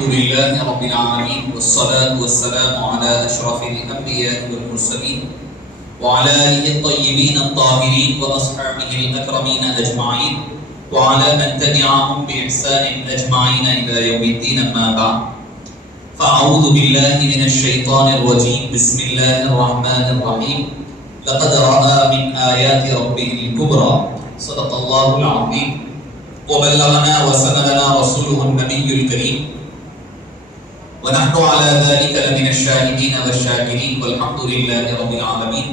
الحمد لله رب العالمين والصلاة والسلام على أشرف الأنبياء والمرسلين وعلى آله الطيبين الطاهرين وأصحابه الأكرمين أجمعين وعلى من تبعهم بإحسان أجمعين إلى يوم الدين. أما بعد فأعوذ بالله من الشيطان الرجيم. بسم الله الرحمن الرحيم. لقد رأى من آيات ربه الكبرى. صدق الله العظيم وبلغنا وسندنا رسوله النبي الكريم ونحن على ذلك لمن الشاهدين والشاكرين والحمد لله رب العالمين.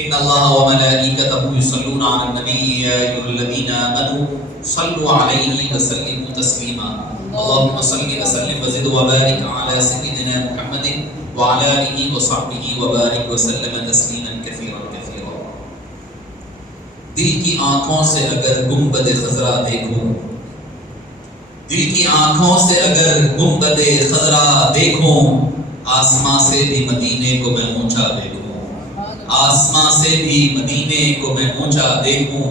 إن الله وملائكته يصلون على النبي يا أيها الذين آمنوا صلوا عليه وسلموا تسليما. اللهم صل وسلم وزد وبارك على سيدنا محمد وعلى آله وصحبه وبارك وسلم تسليما كثيرا كثيرا. دل کی آنکھوں سے اگر گنبد خضرا دیکھوں، دل کی آنکھوں سے اگر گنبد خضرا دیکھوں، آسماں سے بھی مدینے کو میں اونچا دیکھوں، آسماں سے بھی مدینے کو میں اونچا دیکھوں.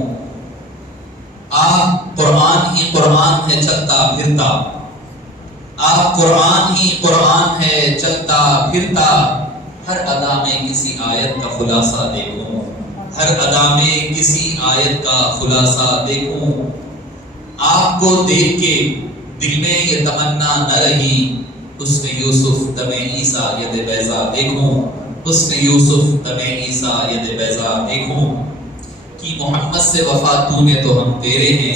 آپ قرآن ہی قرآن ہے چلتا پھرتا، آپ قرآن ہی قرآن ہے چلتا پھرتا. ہر ادا میں کسی آیت کا خلاصہ دیکھوں، ہر ادا میں کسی آیت کا خلاصہ دیکھوں. آپ کو دیکھ کے دل میں یہ تمنا نہ رہی، حسن یوسف دم عیسیٰ ید بیضا دیکھوں، حسن یوسف دم عیسیٰ ید بیضا دیکھوں. کہ محمد سے وفا تو نے تو ہم تیرے ہیں،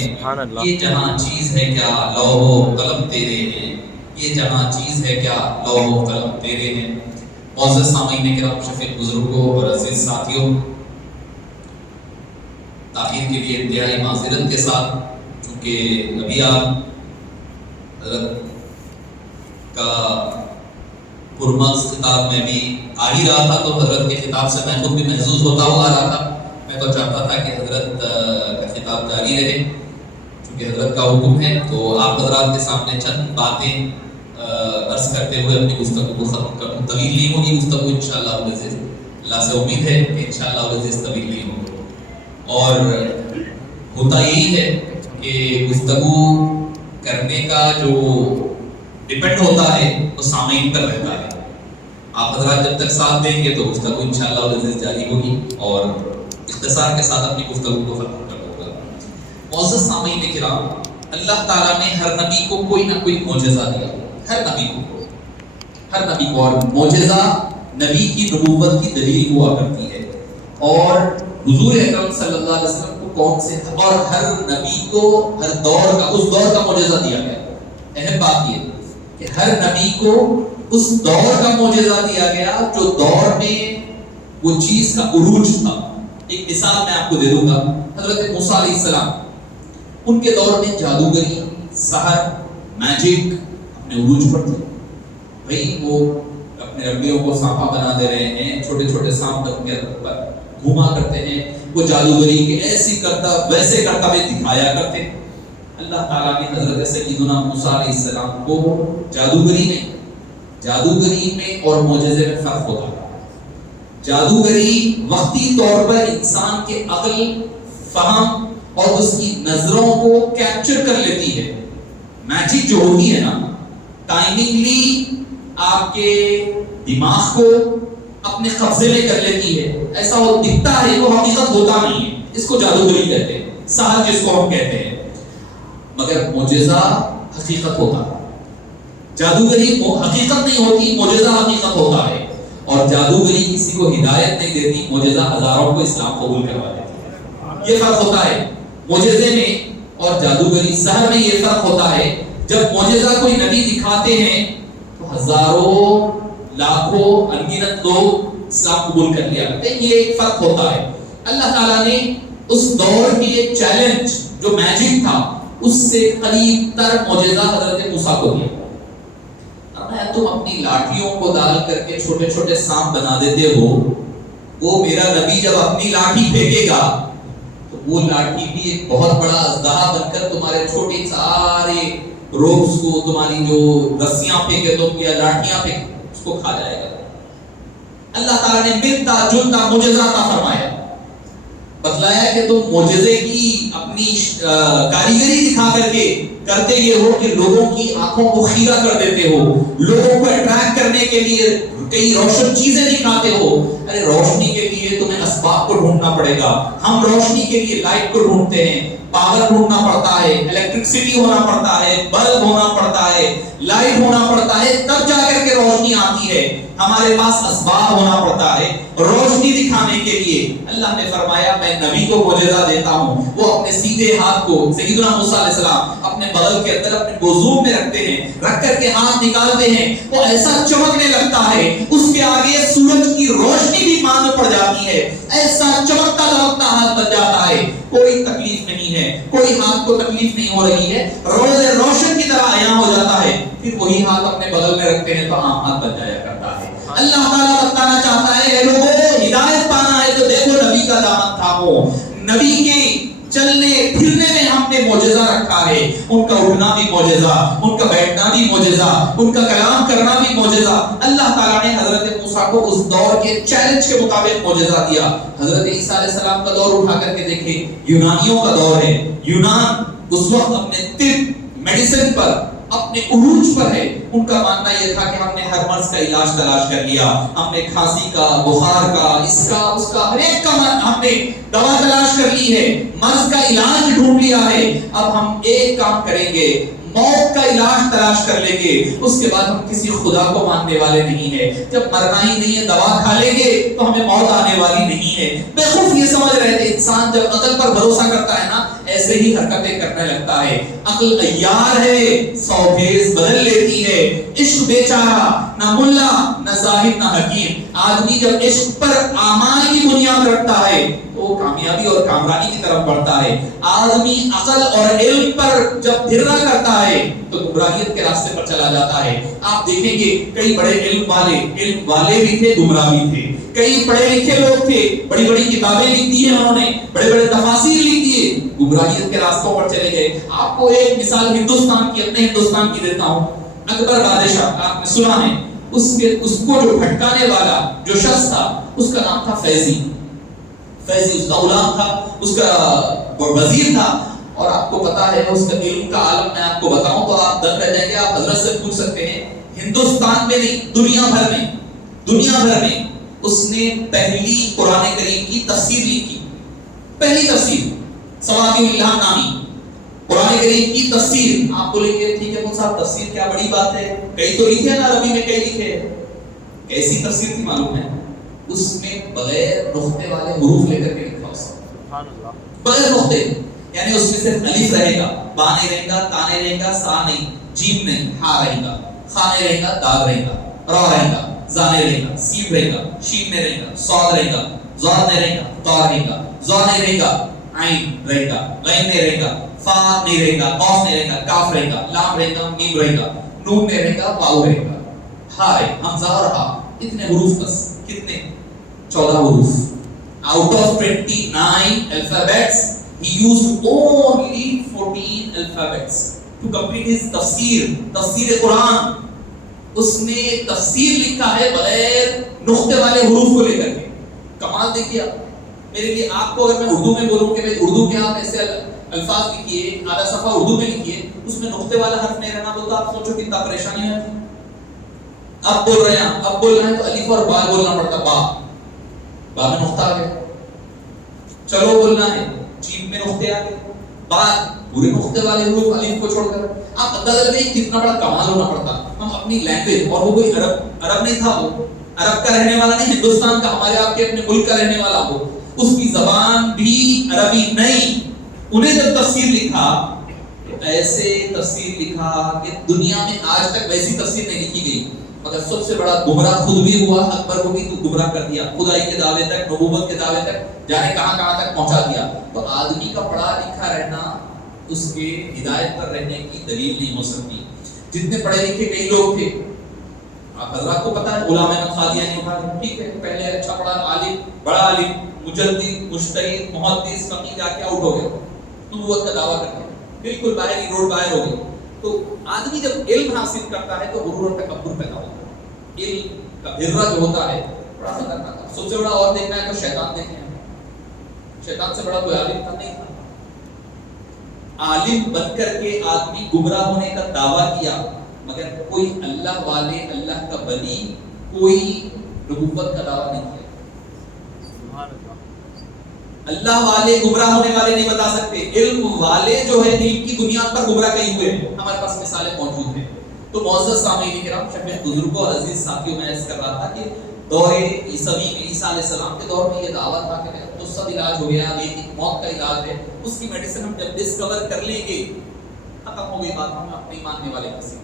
یہ جہاں چیز ہے کیا لوح و قلم تیرے ہیں، یہ جہاں چیز ہے کیا لوح و قلم تیرے ہیں. معزز سامعین کرام، شفیق بزرگوں اور عزیز ساتھیوں، تاخیر کے لیے انتہائی معذرت کے ساتھ، چونکہ ابھی آپ حضرت کا پرمغز خطاب میں بھی آ ہی رہا تھا، تو حضرت کے خطاب سے میں خود بھی محظوظ ہوتا ہوا رہا تھا. میں تو چاہتا تھا کہ حضرت کا خطاب جاری رہے، چونکہ حضرت کا حکم ہے. تو آپ حضرات کے سامنے چند باتیں عرض کرتے ہوئے اپنی گفتگو کو ختم کروں. طویل نہیں ہوگی گفتگو انشاءاللہ العزیز، اللہ سے امید ہے کہ انشاءاللہ العزیز طویل نہیں ہوگی. اور ہوتا یہی ہے کہ گفتگو کرنے کا جو ڈیپینڈ ہوتا ہے وہ سامعین پر رہتا ہے. آپ حضرات جب تک ساتھ دیں گے تو گفتگو انشاءاللہ العزیز جاری ہوگی اور اختصار کے ساتھ اپنی گفتگو کو ختم کر دوں گا. معزز سامعین کرام، اللہ تعالیٰ نے ہر نبی کو کوئی نہ کوئی معجزہ دیا، ہر نبی کو. اور معجزہ نبی کی نبوت کی دلیل ہوا کرتی ہے. اور حضور اکرم صلی اللہ علیہ وسلم کو کون سے اور ہر نبی کو ہر دور کا، اس دور کا معجزہ دیا گیا. اہم بات یہ کہ ہر نبی کو اس دور کا معجزہ دیا گیا جو دور میں وہ چیز کا عروج تھا. ایک مثال میں آپ کو دے دوں گا. حضرت موسیٰ علیہ السلام، ان کے دور میں جادوگری، سحر، میجک اپنے عروج پر تھے. بھئی وہ اپنے ربیوں کو سانپا بنا دے رہے ہیں، چھوٹے چھوٹے سانپ بن کے گھوما کرتے ہیں. وہ جادوگری کے ایسی کرتا ویسے کرتا بھی دکھایا کرتے. اللہ تعالیٰ نے حضرت سیدنا موسیٰ علیہ السلام کو جادوگری میں اور معجزے میں فرق ہوتا ہے. جادوگری وقتی طور پر انسان کے عقل، فہم اور اس کی نظروں کو کیپچر کر لیتی ہے. میجک جو ہوتی ہے نا، ٹائمنگلی آپ کے دماغ کو اپنے قبضے میں کر لیتی ہے. ایسا وہ دکھتا ہے، وہ حقیقت ہوتا نہیں ہے. اس کو جادوگری کہتے ہیں، سحر جس کو ہم کہتے ہیں. مگر معجزہ حقیقت ہوتا ہے. جادوگری حقیقت نہیں ہوتی، معجزہ حقیقت ہوتا ہے. اور جادوگری کسی کو ہدایت نہیں دیتی، معجزہ ہزاروں کو اسلام قبول کروا دیتی ہے. یہ فرق ہوتا ہے معجزے میں اور جادوگری سحر میں. یہ فرق ہوتا ہے جب معجزہ کوئی نبی دکھاتے ہیں تو ہزاروں لاکھوں انگنت لوگ اسلام قبول کر لیا کرتے ہیں. یہ ایک فرق ہوتا ہے. اللہ تعالیٰ نے اس دور کی ایک چیلنج جو میجک تھا، اس سے قریب تر معجزہ حضرت موسیٰ کو دیا. تم اپنی لاٹھیوں کو ڈال کر کے چھوٹے چھوٹے سانپ بنا دیتے ہو، وہ میرا نبی جب اپنی لاٹھی پھینکے گا تو وہ لاٹھی بھی ایک بہت بڑا اژدہا بن کر تمہارے چھوٹے سارے روپس کو، تمہاری جو رسیاں پھینکے تم یا لاٹھیاں پھینکے، اس کو کھا جائے گا. اللہ تعالیٰ نے ملتا جلتا معجزہ عطا فرمایا، بتلایا کہ تم معجزے کی اپنی کاریگری دکھا کر کے کرتے یہ ہو کہ لوگوں کی آنکھوں کو خیرہ کر دیتے ہو, لوگوں کو اٹریکٹ کرنے کے لیے کئی روشن چیزیں دکھاتے ہو. ارے روشنی کے لیے تمہیں اسباب کو ڈھونڈنا پڑے گا. ہم روشنی کے لیے لائٹ کو ڈھونڈتے ہیں, پاور ڈھونڈنا پڑتا ہے, الیکٹرسٹی ہونا پڑتا ہے, بلب ہونا پڑتا ہے, لائٹ ہونا پڑتا ہے, تب جا کر کے روشنی آتی ہے. ہمارے پاس اسباب ہونا پڑتا ہے روشنی دکھانے کے لیے. اللہ نے فرمایا میں نبی کو معجزہ دیتا ہوں, وہ اپنے سیدھے ہاتھ کو سیدنا موسیٰ علیہ السلام اپنے بغل کے اندر اپنے بازو میں رکھتے ہیں, رکھ کر کے ہاتھ نکالتے ہیں, وہ ایسا چمکنے لگتا ہے, اس کے آگے سورج کی روشنی بھی مان پڑ جاتی ہے, ایسا چمکتا دمکتا ہاتھ بن جاتا ہے. کوئی تکلیف نہیں ہے, کوئی ہاتھ کو تکلیف نہیں ہو رہی ہے, روز روشن کی طرح عیاں ہو جاتا ہے. پھر وہی ہاتھ اپنے بغل میں رکھتے ہیں تو عام ہاتھ بن جایا کرتا ہے. اللہ تعالیٰ بتانا چاہتا ہے اے لوگوں, ہدایت پانا ہے تو دیکھو نبی کا دامن تھامو. نبی کے چلنے پھرنے میں ہم نے معجزہ رکھا ہے. ان کا اٹھنا بھی معجزہ, ان کا بیٹھنا بھی معجزہ, ان کا کلام کرنا بھی معجزہ. اللہ تعالیٰ نے حضرت موسیٰ کو اس دور کے چیلنج کے مطابق معجزہ دیا. حضرت عیسیٰ علیہ السلام کا دور اٹھا کر کے دیکھیں, یونانیوں کا دور ہے. یونان اس وقت اپنے طب میڈیسن پر اپنے عروج پر ہے. ان کا ماننا یہ تھا کہ ہم نے ہر مرض کا علاج تلاش کر لیا, ہم نے کھانسی کا, بخار کا, اس کا, اس کا, ہر ایک کا ہم نے دوا تلاش کر لی ہے, مرض کا علاج ڈھونڈ لیا ہے. اب ہم ایک کام کریں گے, موت کا علاج تلاش کر لیں گے, اس کے بعد ہم کسی خدا کو ماننے والے نہیں ہیں. جب مرنا ہی نہیں ہے, دوا کھا لیں گے تو ہمیں موت آنے والی نہیں ہے. بیوقوف یہ سمجھ رہے تھے انسان جب عقل پر بھروسہ کرتا ہے نا, ایسے ہی حرکتیں کرنے لگتا ہے. عقل عیار ہے, سو بھیز بدل لیتی ہے. عشق بیچارہ, نہ ملا نہ زاہد نہ حکیم. آدمی جب عشق پر اعمال کی بنیاد رکھتا ہے وہ کامیابی اور کامرانی کی طرف بڑھتا ہے. آدمی عقل اور علم پر جب دھرنا کرتا ہے تو گمراہیت کے راستے پر چلا جاتا ہے. آپ دیکھیں گے کئی بڑے علم والے بھی تھے, گمراہ بھی تھے. کئی پڑھے لکھے لوگ تھے, بڑی بڑی کتابیں لکھ دی ہیں انہوں نے, بڑے بڑے تفاسیر لکھ دیے, گمراہیت کے راستوں پر چلے گئے. آپ کو ایک مثال ہندوستان کی, اپنے ہندوستان کی دیتا ہوں. اکبر بادشاہ, آپ نے سنا ہے, اس کو جو بھٹکانے والا جو شخص تھا اس کا نام تھا فیضی. فیضی اس کا غلام تھا, اس کا وزیر تھا. اور آپ کو پتا ہے اس کا علم کا عالم میں آپ کو بتاؤں تو آپ دنگ رہ جائیں گے. آپ حضرت سے پوچھ سکتے ہیں, ہندوستان میں نہیں دنیا بھر میں اس نے پہلی قرآن کریم کی تفسیر لکھی. پہلی تفسیر سواقی اللہ نامی قرآن کریم کی تفسیر. آپ بولیں گے ٹھیک ہے مول صاحب تفسیر کیا بڑی بات ہے, کئی تو لکھے نا عربی میں, کئی لکھے. کیسی تفسیر تھی معلوم ہے؟ اس میں بغیر نقطے والے حروف لے کر کے لکھا. سبحان اللہ, بغیر نقطے, یعنی اس میں صرف الف رہے گا, با نہیں رہے گا, تا نہیں رہے گا, سا نہیں, جیم نہیں, ہا رہے گا, خا نہیں رہے گا, دال رہے گا, را رہے گا, زا نہیں رہے گا, سین رہے گا, شین نہیں رہے گا, صاد رہے گا, ضاد نہیں رہے گا, تا رہے گا, زا نہیں رہے گا, عین رہے گا, غین نہیں رہے گا, فا نہیں رہے گا, قاف نہیں رہے گا, کاف رہے گا, لام رہے گا, میم رہے گا, نون نہیں رہے گا, واو رہے گا, ہا ہے, حمزہ اور ہا. اتنے حروف بس. کتنے؟ 14 حروف. Out of 29 alphabets, he used only 14 alphabets to complete his تفسیر قرآن. اس نے تفسیر لکھا ہے بغیر نقطے والے حروف کو لے کر کے. کمال دیکھیے آپ. میرے لیے آپ کو اگر میں اردو میں بولوں کہ بھائی اردو کے آپ ایسے الفاظ لکھیے, آدھا صفحہ اردو میں لکھیے, اس میں نقطے والا حرف نہیں رہنا تو آپ سوچو کتنا پریشانی ہے. اب بول رہے ہیں, اب بولنا ہے تو الف اور با بولنا پڑتا. با میں نقطہ آ گیا. چلو بولنا ہے, جیم میں نقطے آ گئے. با پورے نقطے والے حروف الف کو چھوڑ کر. آپ اندازہ لگائیے کتنا بڑا کمال ہونا پڑتا. ہم اپنی لینگویج, اور وہ کوئی عرب نہیں تھا, وہ عرب کا رہنے والا نہیں, ہندوستان کا, ہمارے آپ کے اپنے ملک کا رہنے والا ہو, اس کی زبان بھی عربی نہیں. انہیں جب تفسیر لکھا تو ایسے تفسیر لکھا کہ دنیا میں آج تک ویسی تفسیر نہیں لکھی گئی. مگر سب سے بڑا گمراہ خود بھی ہوا, اکبر کو بھی تو گمراہ کر دیا, خدائی کے دعوے تک, نبوت کے دعوے تک, جانے کہاں تک پہنچا دیا. تو آدمی کا پڑھا لکھا رہنا اس کے ہدایت پر رہنے کی دلیل نہیں ہو سکتی. جتنے پڑھے لکھے کئی لوگ تھے, آپ حضرات کو پتا ہے, غلام احمد قادیانی اٹھا, ٹھیک ہے, پہلے اچھا پڑھا عالم, بڑا عالم, مجدد, مجتہد, محدث, فقیہ, جا کے آؤٹ ہو گیا نبوت کا دعویٰ کر کے, بالکل باہر ہی روڈ باہر ہو گئی. تو آدمی جب علم حاصل کرتا ہے تو غرور اور تکبر پیدا ہوتا ہے. علم کا بھرہ جو ہوتا ہے بڑا خطرناک ہے. سب سے بڑا اور دیکھنا ہے تو شیطان دیکھیں. شیطان سے بڑا کوئی عالم تھا نہیں تھا. عالم بن کر کے آدمی گمراہ ہونے کا دعویٰ کیا، مگر کوئی اللہ والے، اللہ کا ولی کوئی نبوت کا دعویٰ نہیں کیا۔ اللہ والے گمراہ ہونے والے نہیں بتا سکتے، علم والے جو ہے علم کی بنیاد پر گمراہ کہیں ہوئے ہیں، ہمارے پاس مثالیں موجود ہیں۔ تو معزز سامعین کرام، شفیع بزرگوں اور عزیز ساتھیوں، میں عرض کر رہا تھا کہ دور عیسوی میں، عیسیٰ علیہ السلام کے دور میں یہ دعویٰ تھا کہ تو سب علاج ہو گیا، یہ ایک موت کا علاج ہے، اس کی میڈیسن ہم جب ڈسکور کر لیں گے ختم ہو گئی بات، ہم اپنے ماننے والے کسی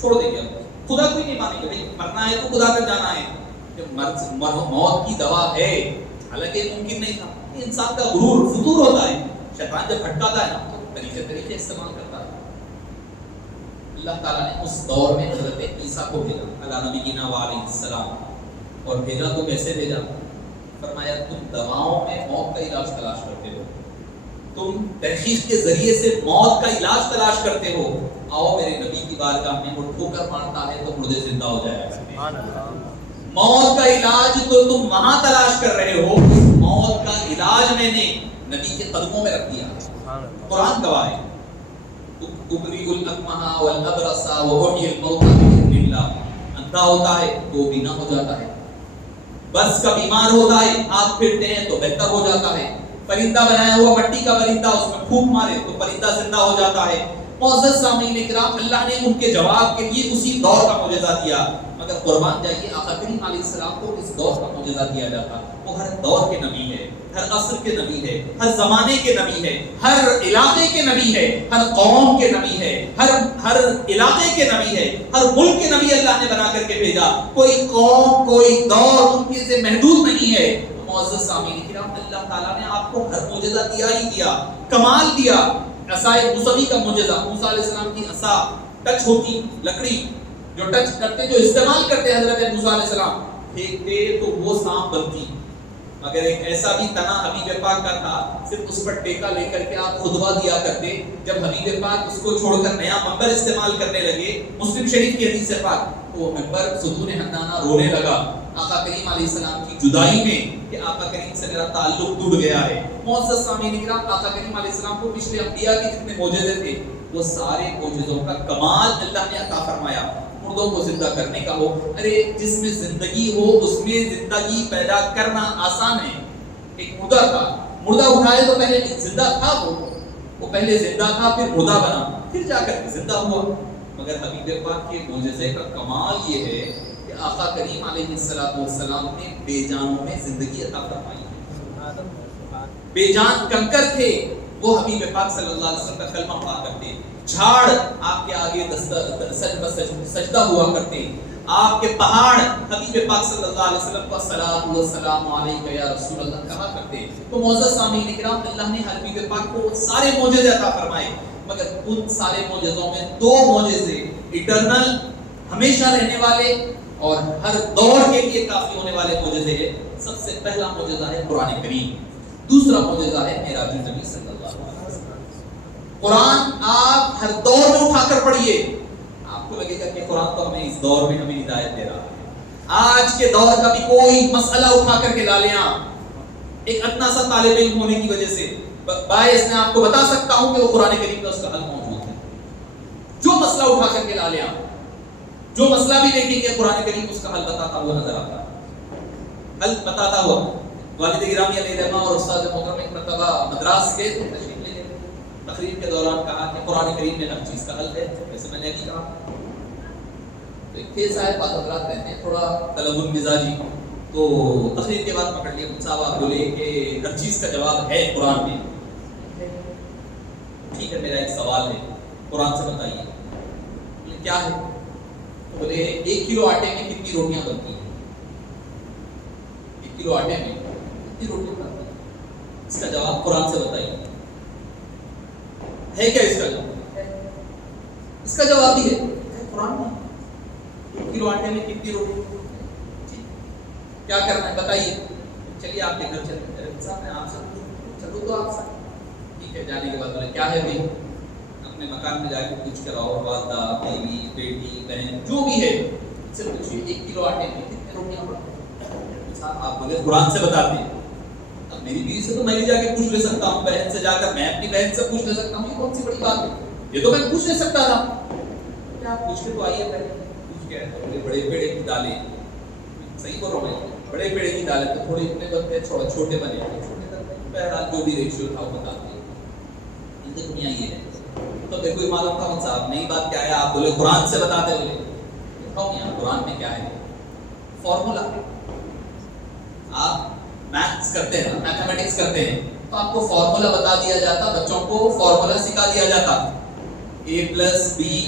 چھوڑ دیں گے، خدا کوئی نہیں مانیں گے، بھائی مرنا ہے تو خدا تک جانا ہے، جب موت کی دوا ہے، حالانکہ ممکن نہیں تھا۔ انسان کا غرور فتور ہوتا ہے، شیطان جب بھٹکاتا ہے نا تو طریقے استعمال کرتا ہے۔ اللہ تعالیٰ نے اس دور میں حضرت عیسیٰ کو بھیجا علیہ نبینا علیہ السلام، اور بھیجا تو کیسے بھیجا؟ فرمایا تم دواؤں میں موت کا علاج تلاش کرتے ہو، تم تحقیق کے ذریعے سے موت کا علاج تلاش کرتے ہو، آؤ میرے نبی کی بارگاہ میں، وہ ٹھوکر مارتا ہے تو مردے زندہ ہو جائے گا۔ موت کا علاج تو تم وہاں تلاش کر رہے ہو، موت کا علاج میں نے نبی کے قدموں میں رکھ دیا۔ قرآن گواہ ہے، ابری الاکمہ والابرص واحیی الموتى باذن اللہ، اندھا ہوتا ہے تو بینا ہو جاتا ہے، بس کا بیمار ہوتا ہے ہاتھ پھرتے ہیں تو بہتر ہو جاتا ہے، پرندہ بنایا ہوا مٹی کا پرندہ اس میں پھونک مارے تو پرندہ زندہ ہو جاتا ہے۔ معزز سامعین کرام، اللہ نے ان کے جواب کے لیے اسی دور کا معجزہ دیا، مگر قربان جائیے آقا کریم علیہ السلام کو اس دور کا معجزہ دیا جاتا، وہ ہر دور کے نبی ہے، ہر عصر کے نبی ہے، ہر زمانے کے نبی ہے، ہر علاقے کے نبی ہے، ہر قوم کے نبی ہے، ہر علاقے کے نبی ہے، ہر ملک کے نبی اللہ نے بنا کر کے بھیجا، کوئی قوم کوئی دور ان کے سے محدود نہیں ہے۔ معزز سامعین کرام، اللہ تعالیٰ نے آپ کو ہر معجزہ دیا ہی دیا، کمال دیا۔ عصائے موسوی کا معجزہ، موسیٰ علیہ السلام کی عصا ٹچ ہوتی، لکڑی جو ٹچ کرتے، جو استعمال کرتے حضرت موسیٰ علیہ السلام، پھینکتے تو وہ سانپ بنتی، مگر ایک ایسا بھی تنا حبیب پاک کا تھا، صرف اس پر ٹیکا لے کر کے آپ خطبہ دیا کرتے، جب حبیب پاک اس کو چھوڑ کر نیا منبر استعمال کرنے لگے، مسلم شریف کی حدیث ہے پاک، وہ منبر ستون حنانہ رونے لگا آقا کریم علیہ السلام کی جدائی میں کہ آقا کریم سے میرا تعلق ٹوٹ گیا ہے۔ معزز سامعین کرام، آقا کریم علیہ السلام کو پچھلے انبیاء کے جتنے معجزے تھے، وہ سارے معجزوں کا کمال اللہ نے عطا فرمایا۔ مردوں کو زندہ کرنے کا ہو، ارے جس میں زندگی ہو اس میں زندگی پیدا کرنا آسان ہے۔ ایک مردہ تھا، مردہ اٹھائے تو پہلے زندہ تھا، وہ پہلے زندہ تھا پھر مردہ بنا پھر جا کر کے زندہ ہوا، مگر حبیب پاک کے معجزے کا کمال یہ ہے کہ آقا کریم علیہ السلام نے بے جانوں میں زندگی عطا فرمائی ہے۔ بے جان کنکر تھے، وہ حبیب پاک صلی اللہ علیہ وسلم کا کلمہ پڑھا کرتے، جھاڑ آپ کے آگے سجدہ ہوا کرتے، آپ کے پہاڑ حبیب پاک صلی اللہ علیہ وسلم کا صلاۃ والسلام علیک یا رسول اللہ کہا کرتے۔ تو معزز سامعین کرام، اللہ نے حبیب پاک کو سارے معجزے عطا فرمائے، مگر ان سارے معجزوں میں دو معجزے ایٹرنل، ہمیشہ رہنے والے اور ہر دور کے لیے کافی ہونے والے معجزے ہیں۔ سب سے پہلا معجزہ ہے قرآن کریم، دوسرا معجزہ ہے معراج نبی صلی اللہ علیہ وسلم۔ قرآن آپ ہر دور میں اٹھا کر پڑھیے، آپ کو لگے گا کہ قرآن تو ہمیں اس دور میں ہمیں ہدایت دے رہا ہے۔ آج کے دور کا بھی کوئی مسئلہ اٹھا کر کے لا لیں آپ، ایک اتنا سا طالب علم ہونے کی وجہ سے باعث میں آپ کو بتا سکتا ہوں کہ وہ قرآن کریم میں اس کا حل موجود ہے۔ جو مسئلہ اٹھا کر کے لا لیں آپ، جو مسئلہ بھی دیکھیں گے قرآن کریم اس کا حل بتاتا ہوا نظر آتا ہے، حل بتاتا ہوا۔ والد گرامی علیہ رحمہ اور استاد محترم ایک مرتبہ مدراس گئے تھے، تشریف لے گئے، تقریر کے دوران کہا کہ قرآن کریم میں ہر چیز کا حل ہے، ویسے میں نے بھی کہا، تو ایک تھے صاحب حضرات رہتے ہیں تھوڑا طلب المزاجی، تو تقریر کے بعد پکڑ لیا، صاحب آپ بولے کہ ہر چیز کا جواب ہے قرآن میں، ٹھیک ہے میرا ایک سوال ہے، قرآن سے بتائیے۔ بولے کیا ہے؟ بولے 1 کلو آٹے میں کتنی روٹیاں بنتی ہیں؟ 1 کلو آٹے میں کتنی روٹیاں بنتی ہیں؟ اس کا جواب قرآن سے بتائیے۔ ہے کیا اس کا جواب؟ اس کا جواب بھی ہے قرآن میں، 1 کلو آٹے میں کتنی روٹیاں؟ کیا کرنا ہے بتائیے؟ چلیے آپ کے گھر چلتے ہیں، صاحب میں آپ سے چلو تو آپ سے، ٹھیک ہے، جانے کے بعد بولے کیا ہے بھائی؟ اپنے مکان میں جا کے کچھ کراؤ، والدہ، بیوی، بیٹی، بہن جو بھی ہے سے پوچھیے 1 کلو آٹے میں کتنے روٹیاں بنتی ہیں؟ صاحب آپ بولے قرآن سے بتاتے ہیں۔ اب میری بیوی سے تو میں بھی جا کے پوچھ لے سکتا ہوں, بہن سے جا کر میں اپنی بہن سے پوچھ لے سکتا ہوں, یہ کون سی بڑی بات ہے, یہ تو میں پوچھ لے سکتا تھا. کیا پوچھ کے تو آئیے پہلے پوچھ کے آئے. بڑے پیڑے کی دالیں, صحیح بول رہا ہوں, بڑے پیڑے کی دالیں تو تھوڑے اتنے بنتے ہیں, تھوڑا چھوٹے بنے, بہرحال جو بھی ریشیو تھا وہ بتاتے ہیں. دنیا یہ ہے. تو میرے کو یہ معلوم تھا صاحب نئی بات کیا ہے, آپ بولے قرآن سے بتاتے ہوئے دکھاؤ یہاں قرآن میں کیا ہے. فارمولا, آپ میتھس کرتے ہیں, میتھمیٹکس کرتے ہیں, تو آپ کو فارمولا بتا دیا جاتا, بچوں کو فارمولا سکھا دیا جاتا. a پلس بی,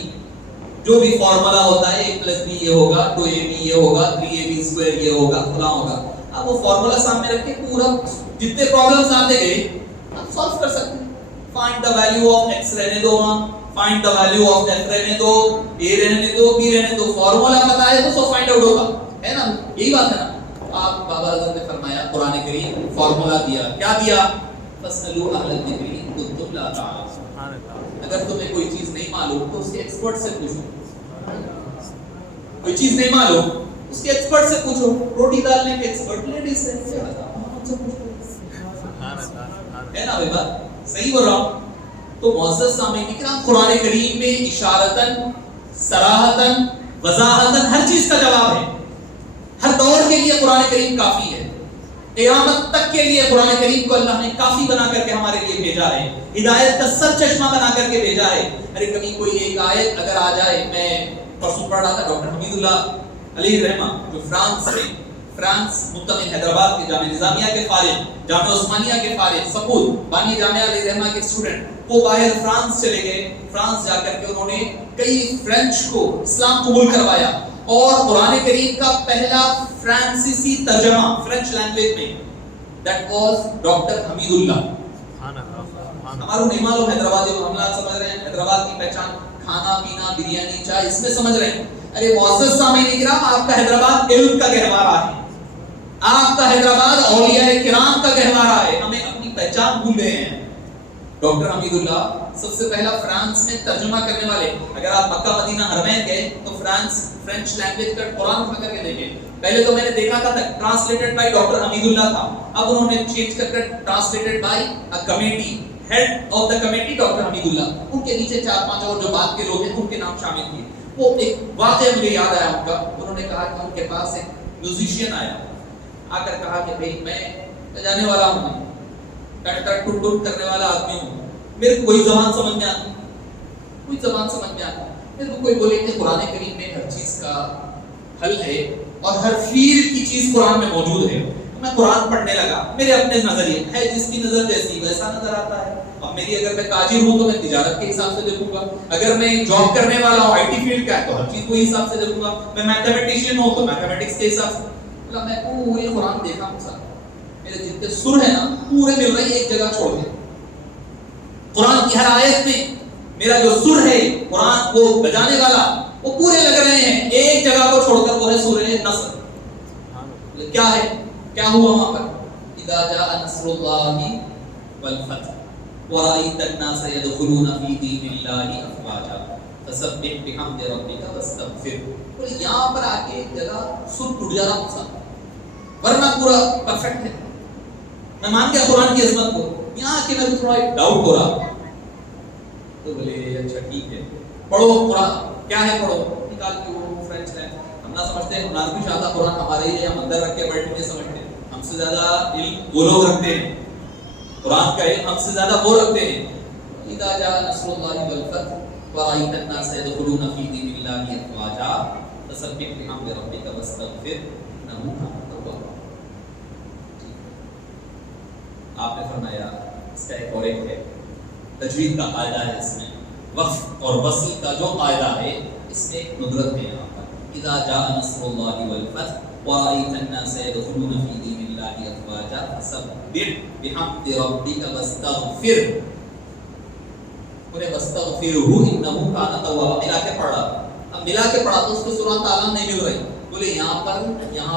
جو بھی فارمولا ہوتا ہے a پلس بی یہ ہوگا, 2ab یہ ہوگا, 3ab اسکوائر یہ ہوگا, فلاں ہوگا. آپ وہ فارمولا سامنے رکھ کے پورا جتنے پرابلمس آتے گئے آپ سالو کر سکتے ہیں. Find the value of x رہنے دو, find the value of f رہنے دو, a رہنے دو, b رہنے دو, فارمولا پتہ ہے تو سو فائنڈ آؤٹ ہوگا, ہے نا, یہی بات ہے نا. آپ بابا اعظم نے فرمایا قرآن کریم فارمولا دیا, کیا دیا, فاسألوا اہل الذکر ان کنتم لا تعلمون. اگر تمہیں کوئی چیز نہیں معلوم تو اس کے ایکسپرٹ سے پوچھو. کوئی چیز نہیں معلوم اس کے ایکسپرٹ سے پوچھو. روٹی ڈالنے کے ایکسپرٹ لیڈیز سے, ہے نا بھائی بات, صحیح بول رہا ہوں. تو معزز سامعین کرام, قرآن کریم میں اشارتاً, صراحتاً, وضاحتاً ہر چیز کا جواب ہے. ہر دور کے لیے قرآن کریم کافی ہے. قیامت تک کے لیے قرآن کریم کو اللہ نے کافی بنا کر کے ہمارے لیے بھیجا ہے, ہدایت کا سر چشمہ بنا کر کے بھیجا ہے. ارے کبھی کوئی ایک آیت اگر آ جائے, میں پرسوں پڑھ رہا تھا ڈاکٹر حمید اللہ علیہ رحمہ جو فرانس متقن حیدرآباد کے جامعہ نظامیہ کے فارغ, جامعہ عثمانیہ کے فارغ, سپول بانی جامعہ علیہ رحمہ کے اسٹوڈنٹ, وہ باہر فرانس چلے گئے. فرانس جا کر کے انہوں نے کئی فرینچ کو اسلام قبول کروایا, اور قرآن کریم کا پہلا فرانسیسی ترجمہ فرینچ لینگویج میں, دیٹ واز ڈاکٹر حمید اللہ. ہمارا نہیں معلوم حیدرآبادی کو ہم سمجھ رہے ہیں حیدرآباد کی پہچان کھانا پینا بریانی چائے اس میں سمجھ رہے ہیں. ارے معزز سامعین کرام, آپ کا حیدرآباد علم کا گہوارہ ہے, آپ کا حیدرآباد اولیاء کرام کا گہوارہ ہے. ہمیں اپنی پہچان بھول گئے ہیں. ڈاکٹر حمید اللہ سب سے پہلا فرانس میں ترجمہ کرنے والے. اگر آپ مکہ مدینہ حرمین گئے تو فرینچ لینگویج کا قرآن اٹھا کر کے دیکھیں. پہلے تو میں نے دیکھا تھا translated by doctor Hamidullah تھا, اب انہوں نے چینج کر کے translated by a committee, head of the committee doctor Hamidullah. ان کے نیچے 4-5 اور جو بعد کے لوگ ہیں ان کے نام شامل کیے. وہ ایک واقعہ مجھے یاد آیا ان کا. انہوں نے کہا کہ ان کے پاس ایک میوزیشین آیا, آ کر کہا کہ بھئی میں بجانے والا ہوں, ٹک ٹک ٹک ٹک کرنے والا آدمی ہوں, میرے کو کوئی زبان سمجھ میں آتی, کوئی زبان سمجھ میں آتی. میرے کو کوئی بولے کہ قرآن کریم میں ہر چیز کا حل ہے اور ہر فیلڈ کی چیز قرآن میں موجود ہے. میں قرآن پڑھنے لگا, میرے اپنے نظریے ہے, جس کی نظر جیسی ویسا نظر آتا ہے. اب میری اگر میں تاجر ہوں تو میں تجارت کے حساب سے دیکھوں گا, اگر میں جاب کرنے والا ہوں آئی ٹی فیلڈ کا ہے تو ہر چیز وہی حساب سے دیکھوں گا, میں میتھمیٹیشین ہوں تو میتھمیٹکس کے حساب سے. مطلب میں پورے قرآن دیکھا ہوں سر, میرے جتنے سر ہیں نا پورے مل رہے ہیں ایک جگہ چھوڑ کے. قرآن کی ہر آیت میں میرا جو سر ہے قرآن کو بجانے والا وہ پورے لگ رہے ہیں, ایک جگہ کو چھوڑ کر وہ ہے سورہ نصر. کیا ہے, کیا ہوا وہاں پر, اذا جاء نصر اللہ والفتح ورأيت الناس يدخلون في دين الله افواجا فسبح بحمد ربك واستغفر. تو یہاں پر آ کے جگہ سر ٹوٹ جا رہا تھا, ورنہ پورا پرفیکٹ ہے. میں مان گیا قرآن کی عظمت کو, یہاں کے میں تھوڑا ایک ڈاؤٹ ہو رہا. تو بولے اچھا ٹھیک ہے پڑھو قرآن, کیا ہے پڑھو, نکال کے وہ فرینچ ہے. ہم نہ سمجھتے ہیں قرآن بھی شاہدہ قرآن ہمارے ہی ہم اندر رکھ کے بیٹھ کے سمجھتے ہیں. ہم سے زیادہ علم وہ لوگ رکھتے ہیں, قرآن کا علم ہم سے زیادہ وہ رکھتے ہیں. اذا جاء نصر اللہ والفتح ورأيت الناس يدخلون في دين الله افواجا فسبح بحمد ربك واستغفر انه كان توابا. آپ نے فرمایا اس کا ایک اور ایک ہے تجوید کا قاعدہ ہے, اس میں وقف اور وصل کا جو قاعدہ ہے اس میں ایک ندرت ہے. یہاں پر اذا جاء نصر اللہ والفتح ورأيت الناس يدخلون في دين الله افواجا فسبح بحمد ربك واستغفر. انہیں واستغفرہ انہ کان توابا ملا کے پڑھا. اب ملا کے پڑھا تو اس کو سورہ تعالیٰ نہیں مل رہی. بولے یہاں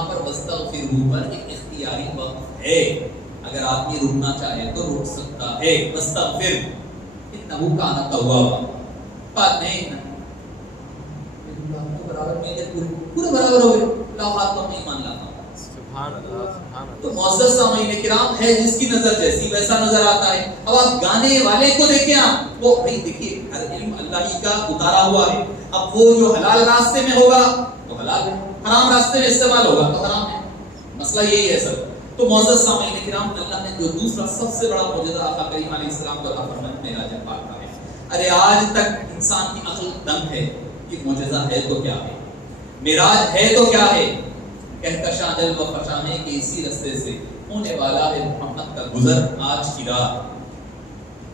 پر واستغفرہ پر ایک اختیاری وقف ہے, اگر آدمی رکنا چاہے تو رک سکتا ہے. واستغفر انہ کان توابا. بات نہیں برابر میں پورے برابر ہو گئے. لا بات تو نہیں مان لاتا. تو معزز سامعین کرام ہے جس کی نظر جیسی ویسا نظر آتا ہے. اب آپ گانے والے کو دیکھیں, آپ وہ بھائی دیکھیے ہر علم اللہ ہی کا اتارا ہوا ہے. اب وہ جو حلال راستے میں ہوگا تو حلال ہے, حرام راستے میں استعمال ہوگا تو حرام ہے. مسئلہ یہی ہے سب. تو معزز سامعین کرام, اللہ نے جو دوسرا سب سے بڑا معجزہ آقا کریم علیہ السلام کو عطا فرمایا معراج پاک کا ہے. ارے آج تک انسان کی عقل دنگ ہے کہ معجزہ ہے تو کیا ہے, معراج ہے تو کیا ہے. کہکشاں دل و فشانے کے اسی رستے سے ہونے والا ہے محمد کا گزر آج کی رات.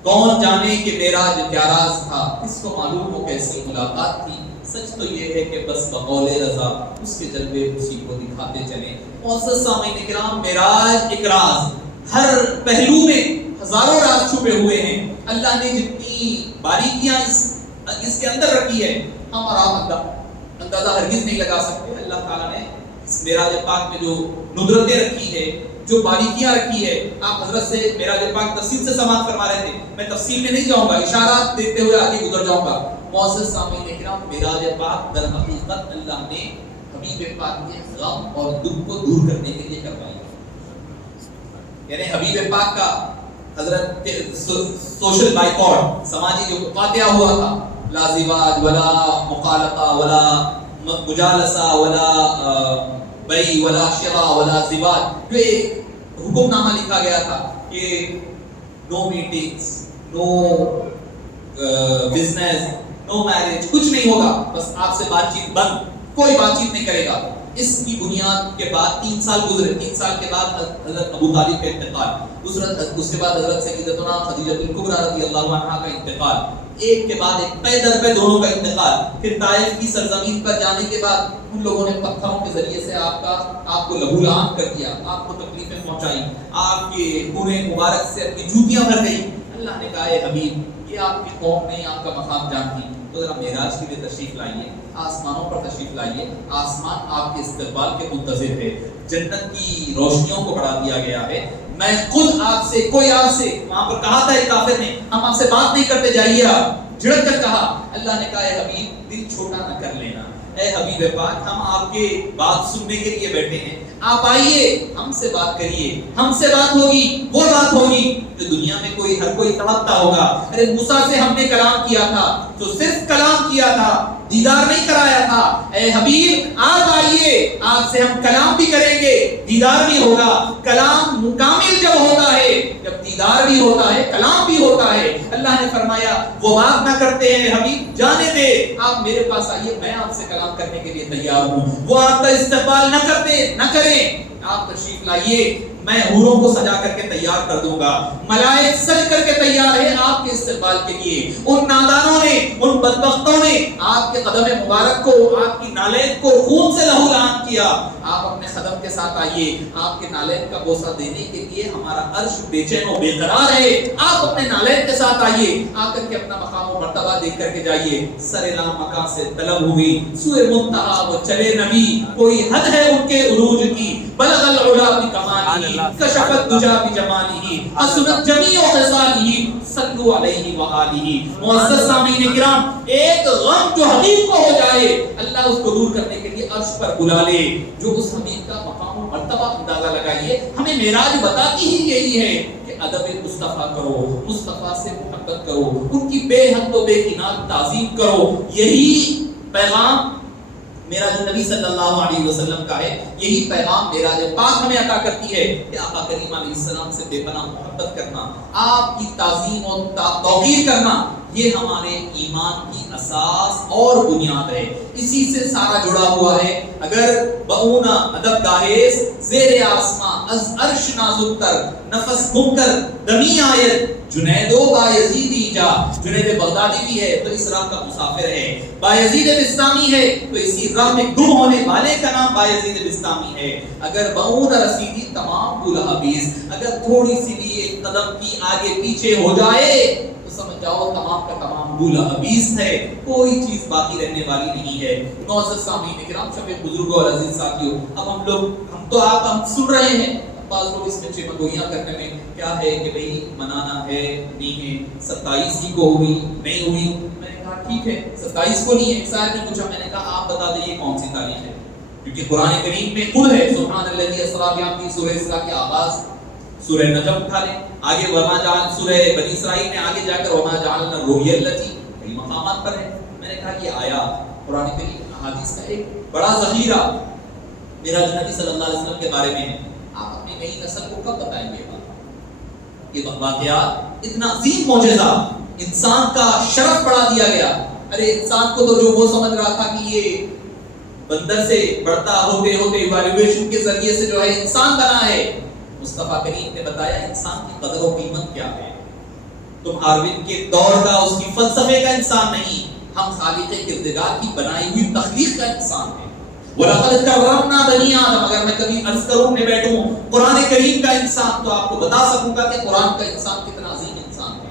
کون جانے کہ معراج کیا راز تھا, کس کو معلوم ہو کیسی ملاقات تھی. سچ تو یہ ہے کہ بس بقول رضا اس کے جلوے اسی کو دکھاتے چلے. معزز سامعین کرام, معراج ایک راز, ہر پہلو میں ہزاروں راز چھپے ہوئے ہیں. اللہ نے جتنی باریکیاں اس کے اندر رکھی ہے ہم اور آپ اندازہ ہرگز نہیں لگا سکتے. اللہ تعالیٰ نے اس معراج پاک میں جو ندرتیں رکھی ہے, جو باریکیاں رکھی ہے. آپ حضرت سے معراج پاک تفصیل سے سماعت فرما رہے تھے, میں تفصیل میں نہیں جاؤں گا, اشارات دیتے ہوئے آگے گزر جاؤں گا. معزز سامعین کرام, معراج پاک در حقیقت اللہ نے حبیب پاک کے غم اور دکھ کو دور کرنے کے لیے کروائی. یعنی حبیب پاک کا حضرت سوشل بائیکاٹ, سماجی جو واقعہ ہوا تھا, لا زواج ولا مخالطہ ولا مجالسہ ولا بئی ولا شراء ولا زواج, جو ایک حکم نامہ لکھا گیا تھا کہ نو میٹنگز, نو بزنس, نو میرج, کچھ نہیں ہوگا, بس آپ سے بات چیت بند, کوئی بات چیت نہیں کرے گا. اس کی بنیاد کے بعد 3 سال گزرے. 3 سال کے بعد حضرت ابو طالب کا انتقال, اس کے بعد حضرت سیدتنا خدیجہ الکبریٰ رضی اللہ عنہا کا انتقال, ایک کے بعد ایک پے در پے دونوں کا انتقال. پھر طائف کی سرزمین پر جانے کے بعد ان لوگوں نے پتھروں کے ذریعے سے آپ کو لہولہان کر دیا, آپ کو تکلیفیں پہنچائی, آپ کے خون مبارک سے اپنی جوتیاں بھر گئی. اللہ نے کہا اے حبیب یہ آپ کی قوم نہیں آپ کا مقام جانتی, تو ذرا معراج کے لیے تشریف لائیے, آسمانوں پر تشریف لائیے. آسمان آپ کے استقبال کے منتظر ہے, جنت کی روشنیوں کو بڑھا دیا گیا ہے. میں خود آپ سے, کوئی آپ سے, وہاں پر کہا تھا ایک کافر نے, ہم آپ سے بات نہیں کرتے, جائیے آپ, جھڑک کر کہا. اللہ نے کہا اے حبیب دل چھوٹا نہ کر لینا, اے حبیب پاک ہم آپ کے بات سننے کے لیے بیٹھے ہیں, آپ آئیے ہم سے بات کریے, ہم سے بات ہوگی, وہ بات ہوگی جو دنیا میں ہر کوئی تمنا ہوگا. ارے موسیٰ سے ہم نے کلام کیا تھا تو صرف کلام کیا تھا, دیدار نہیں کرایا تھا. اے حبیب آپ آئیے, آپ سے ہم کلام بھی کریں گے, دیدار بھی ہوگا. کلام مکمل جب ہوتا ہے, جب دیدار بھی ہوتا ہے, کلام بھی ہوتا ہے. اللہ نے فرمایا وہ بات نہ کرتے ہیں حبیب, جانے دے, آپ میرے پاس آئیے, میں آپ سے کلام کرنے کے لیے تیار ہوں. وہ آپ کا استقبال نہ کرتے, نہ کریں, آپ تشریف لائیے, میں حوروں کو سجا کر کے تیار کر دوں گا, ملائک سج کر کے تیار ہیں آپ کے استقبال کے لیے. ان نادانوں نے, ان بدبختوں نے آپ کے قدم مبارک کو, آپ کی نالین کو خون سے لہولہان کیا. آپ اپنے قدم کے ساتھ آئیے, آپ کے نالین کا بوسہ دینے کے لیے ہمارا عرش بے چین و بے قرار ہے. آپ اپنے نالین کے ساتھ آئیے, آ کر کے اپنا مقام و مرتبہ دیکھ کر کے جائیے. سر لا مکان سے طلب ہوئی, سوئے منتہا وہ چلے نبی, کوئی حد ہے ان کے عروج کی. بلغ العلا بکمالہ کشف الدجا بجمالہ حسنت جمیع خصالہ صلوا علیہ وآلہ. معزز سامعین کرام, ایک غم جو حبیب کو ہو جائے اللہ اس کو دور کرنے کے لیے عرش پر بلا لے. جو اس حبیب کا مقام و مرتبہ اندازہ لگائیے. ہمیں معراج بتاتی ہی یہی ہے کہ ادب مصطفیٰ کرو, مصطفیٰ سے محبت کرو, ان کی بے حد و بے کنار تعظیم کرو. یہی پیغام معراج نبی صلی اللہ علیہ وسلم کا ہے. یہی پیغام معراج پاک ہمیں عطا کرتی ہے کہ آقا کریم علیہ السلام سے بے پناہ محبت کرنا, آپ کی تعظیم و توقیر کرنا, یہ ہمارے ایمان کی اساس اور بنیاد ہے. اسی سے سارا جڑا ہوا ہے. اگر بؤنا ادب گاہیز زیر آسماں از عرش نازک تر نفس گم کر دمی آیت جنید و بایزیدی جا. جنید بغدادی بھی ہے تو اس راہ کا مسافر ہے, بایزید بستامی ہے تو اسی راہ میں گم ہونے والے کا نام بایزید بستامی ہے. اگر بؤن رسیدی تمام گلابیز, اگر تھوڑی سی بھی ایک قدم کی آگے پیچھے ہو جائے تو سمجھ جاؤ تمام کا تمام گلابیز ہے, کوئی چیز باقی رہنے والی نہیں ہے. معزز سامعین کرام, شب بزرگوں اور عزیز ساتھیوں, اب ہم تو آپ سن رہے ہیں. بعض لوگ اس میں چمگوئیاں کرنے میں کیا ہے کہ بھئی منانا ہے نہیں ہے, 27 ہی کو ہوئی نہیں ہوئی. میں نے کہا ٹھیک ہے 27 کو نہیں ہے. ایک سال نے پوچھا, میں نے کہا آپ بتا دیں یہ کون سی تاریخ ہے. کیونکہ قرآن کریم میں خود ہے سبحان الذی اسریٰ بعبدہ، سورہ اسراء کے آغاز سورہ نجم اٹھا لیں، آگے وما جعل سورہ بنی اسرائیل میں آگے جا کر وما جعلنا الرؤیا التي، کئی مقامات پر ہے۔ میں نے کہا یہ آیات قرآن کریم احادیث کا ایک بڑا ذخیرہ معراج نبی صلی اللہ علیہ وسلم کے بارے میں ہے۔ آپ اپنی نئی نسل کو کب بتائیں گے یہ واقعات؟ اتنا عظیم معجزہ، انسان کا شرف بڑھا دیا گیا۔ ارے انسان کو تو جو وہ سمجھ رہا تھا کہ یہ بندر سے بڑھتا ہوتے ہوتے ایوالویشن کے ذریعے سے جو ہے انسان بنا ہے، مصطفیٰ کریم نے بتایا انسان کی قدر و قیمت کیا ہے۔ تم آروین کے دور کا اس کی فلسفے کا انسان نہیں، ہم خالق کردگار کی بنائی ہوئی تخلیق کا انسان ہے۔ وَلَقَدْ كَرَّمْنَا بَنِي آدَمَ، اگر میں کبھی عرض کروں میں بیٹھوں قرآن کریم کا انسان تو آپ کو بتا سکوں گا کہ قرآن کا انسان کتنا عظیم انسان ہے۔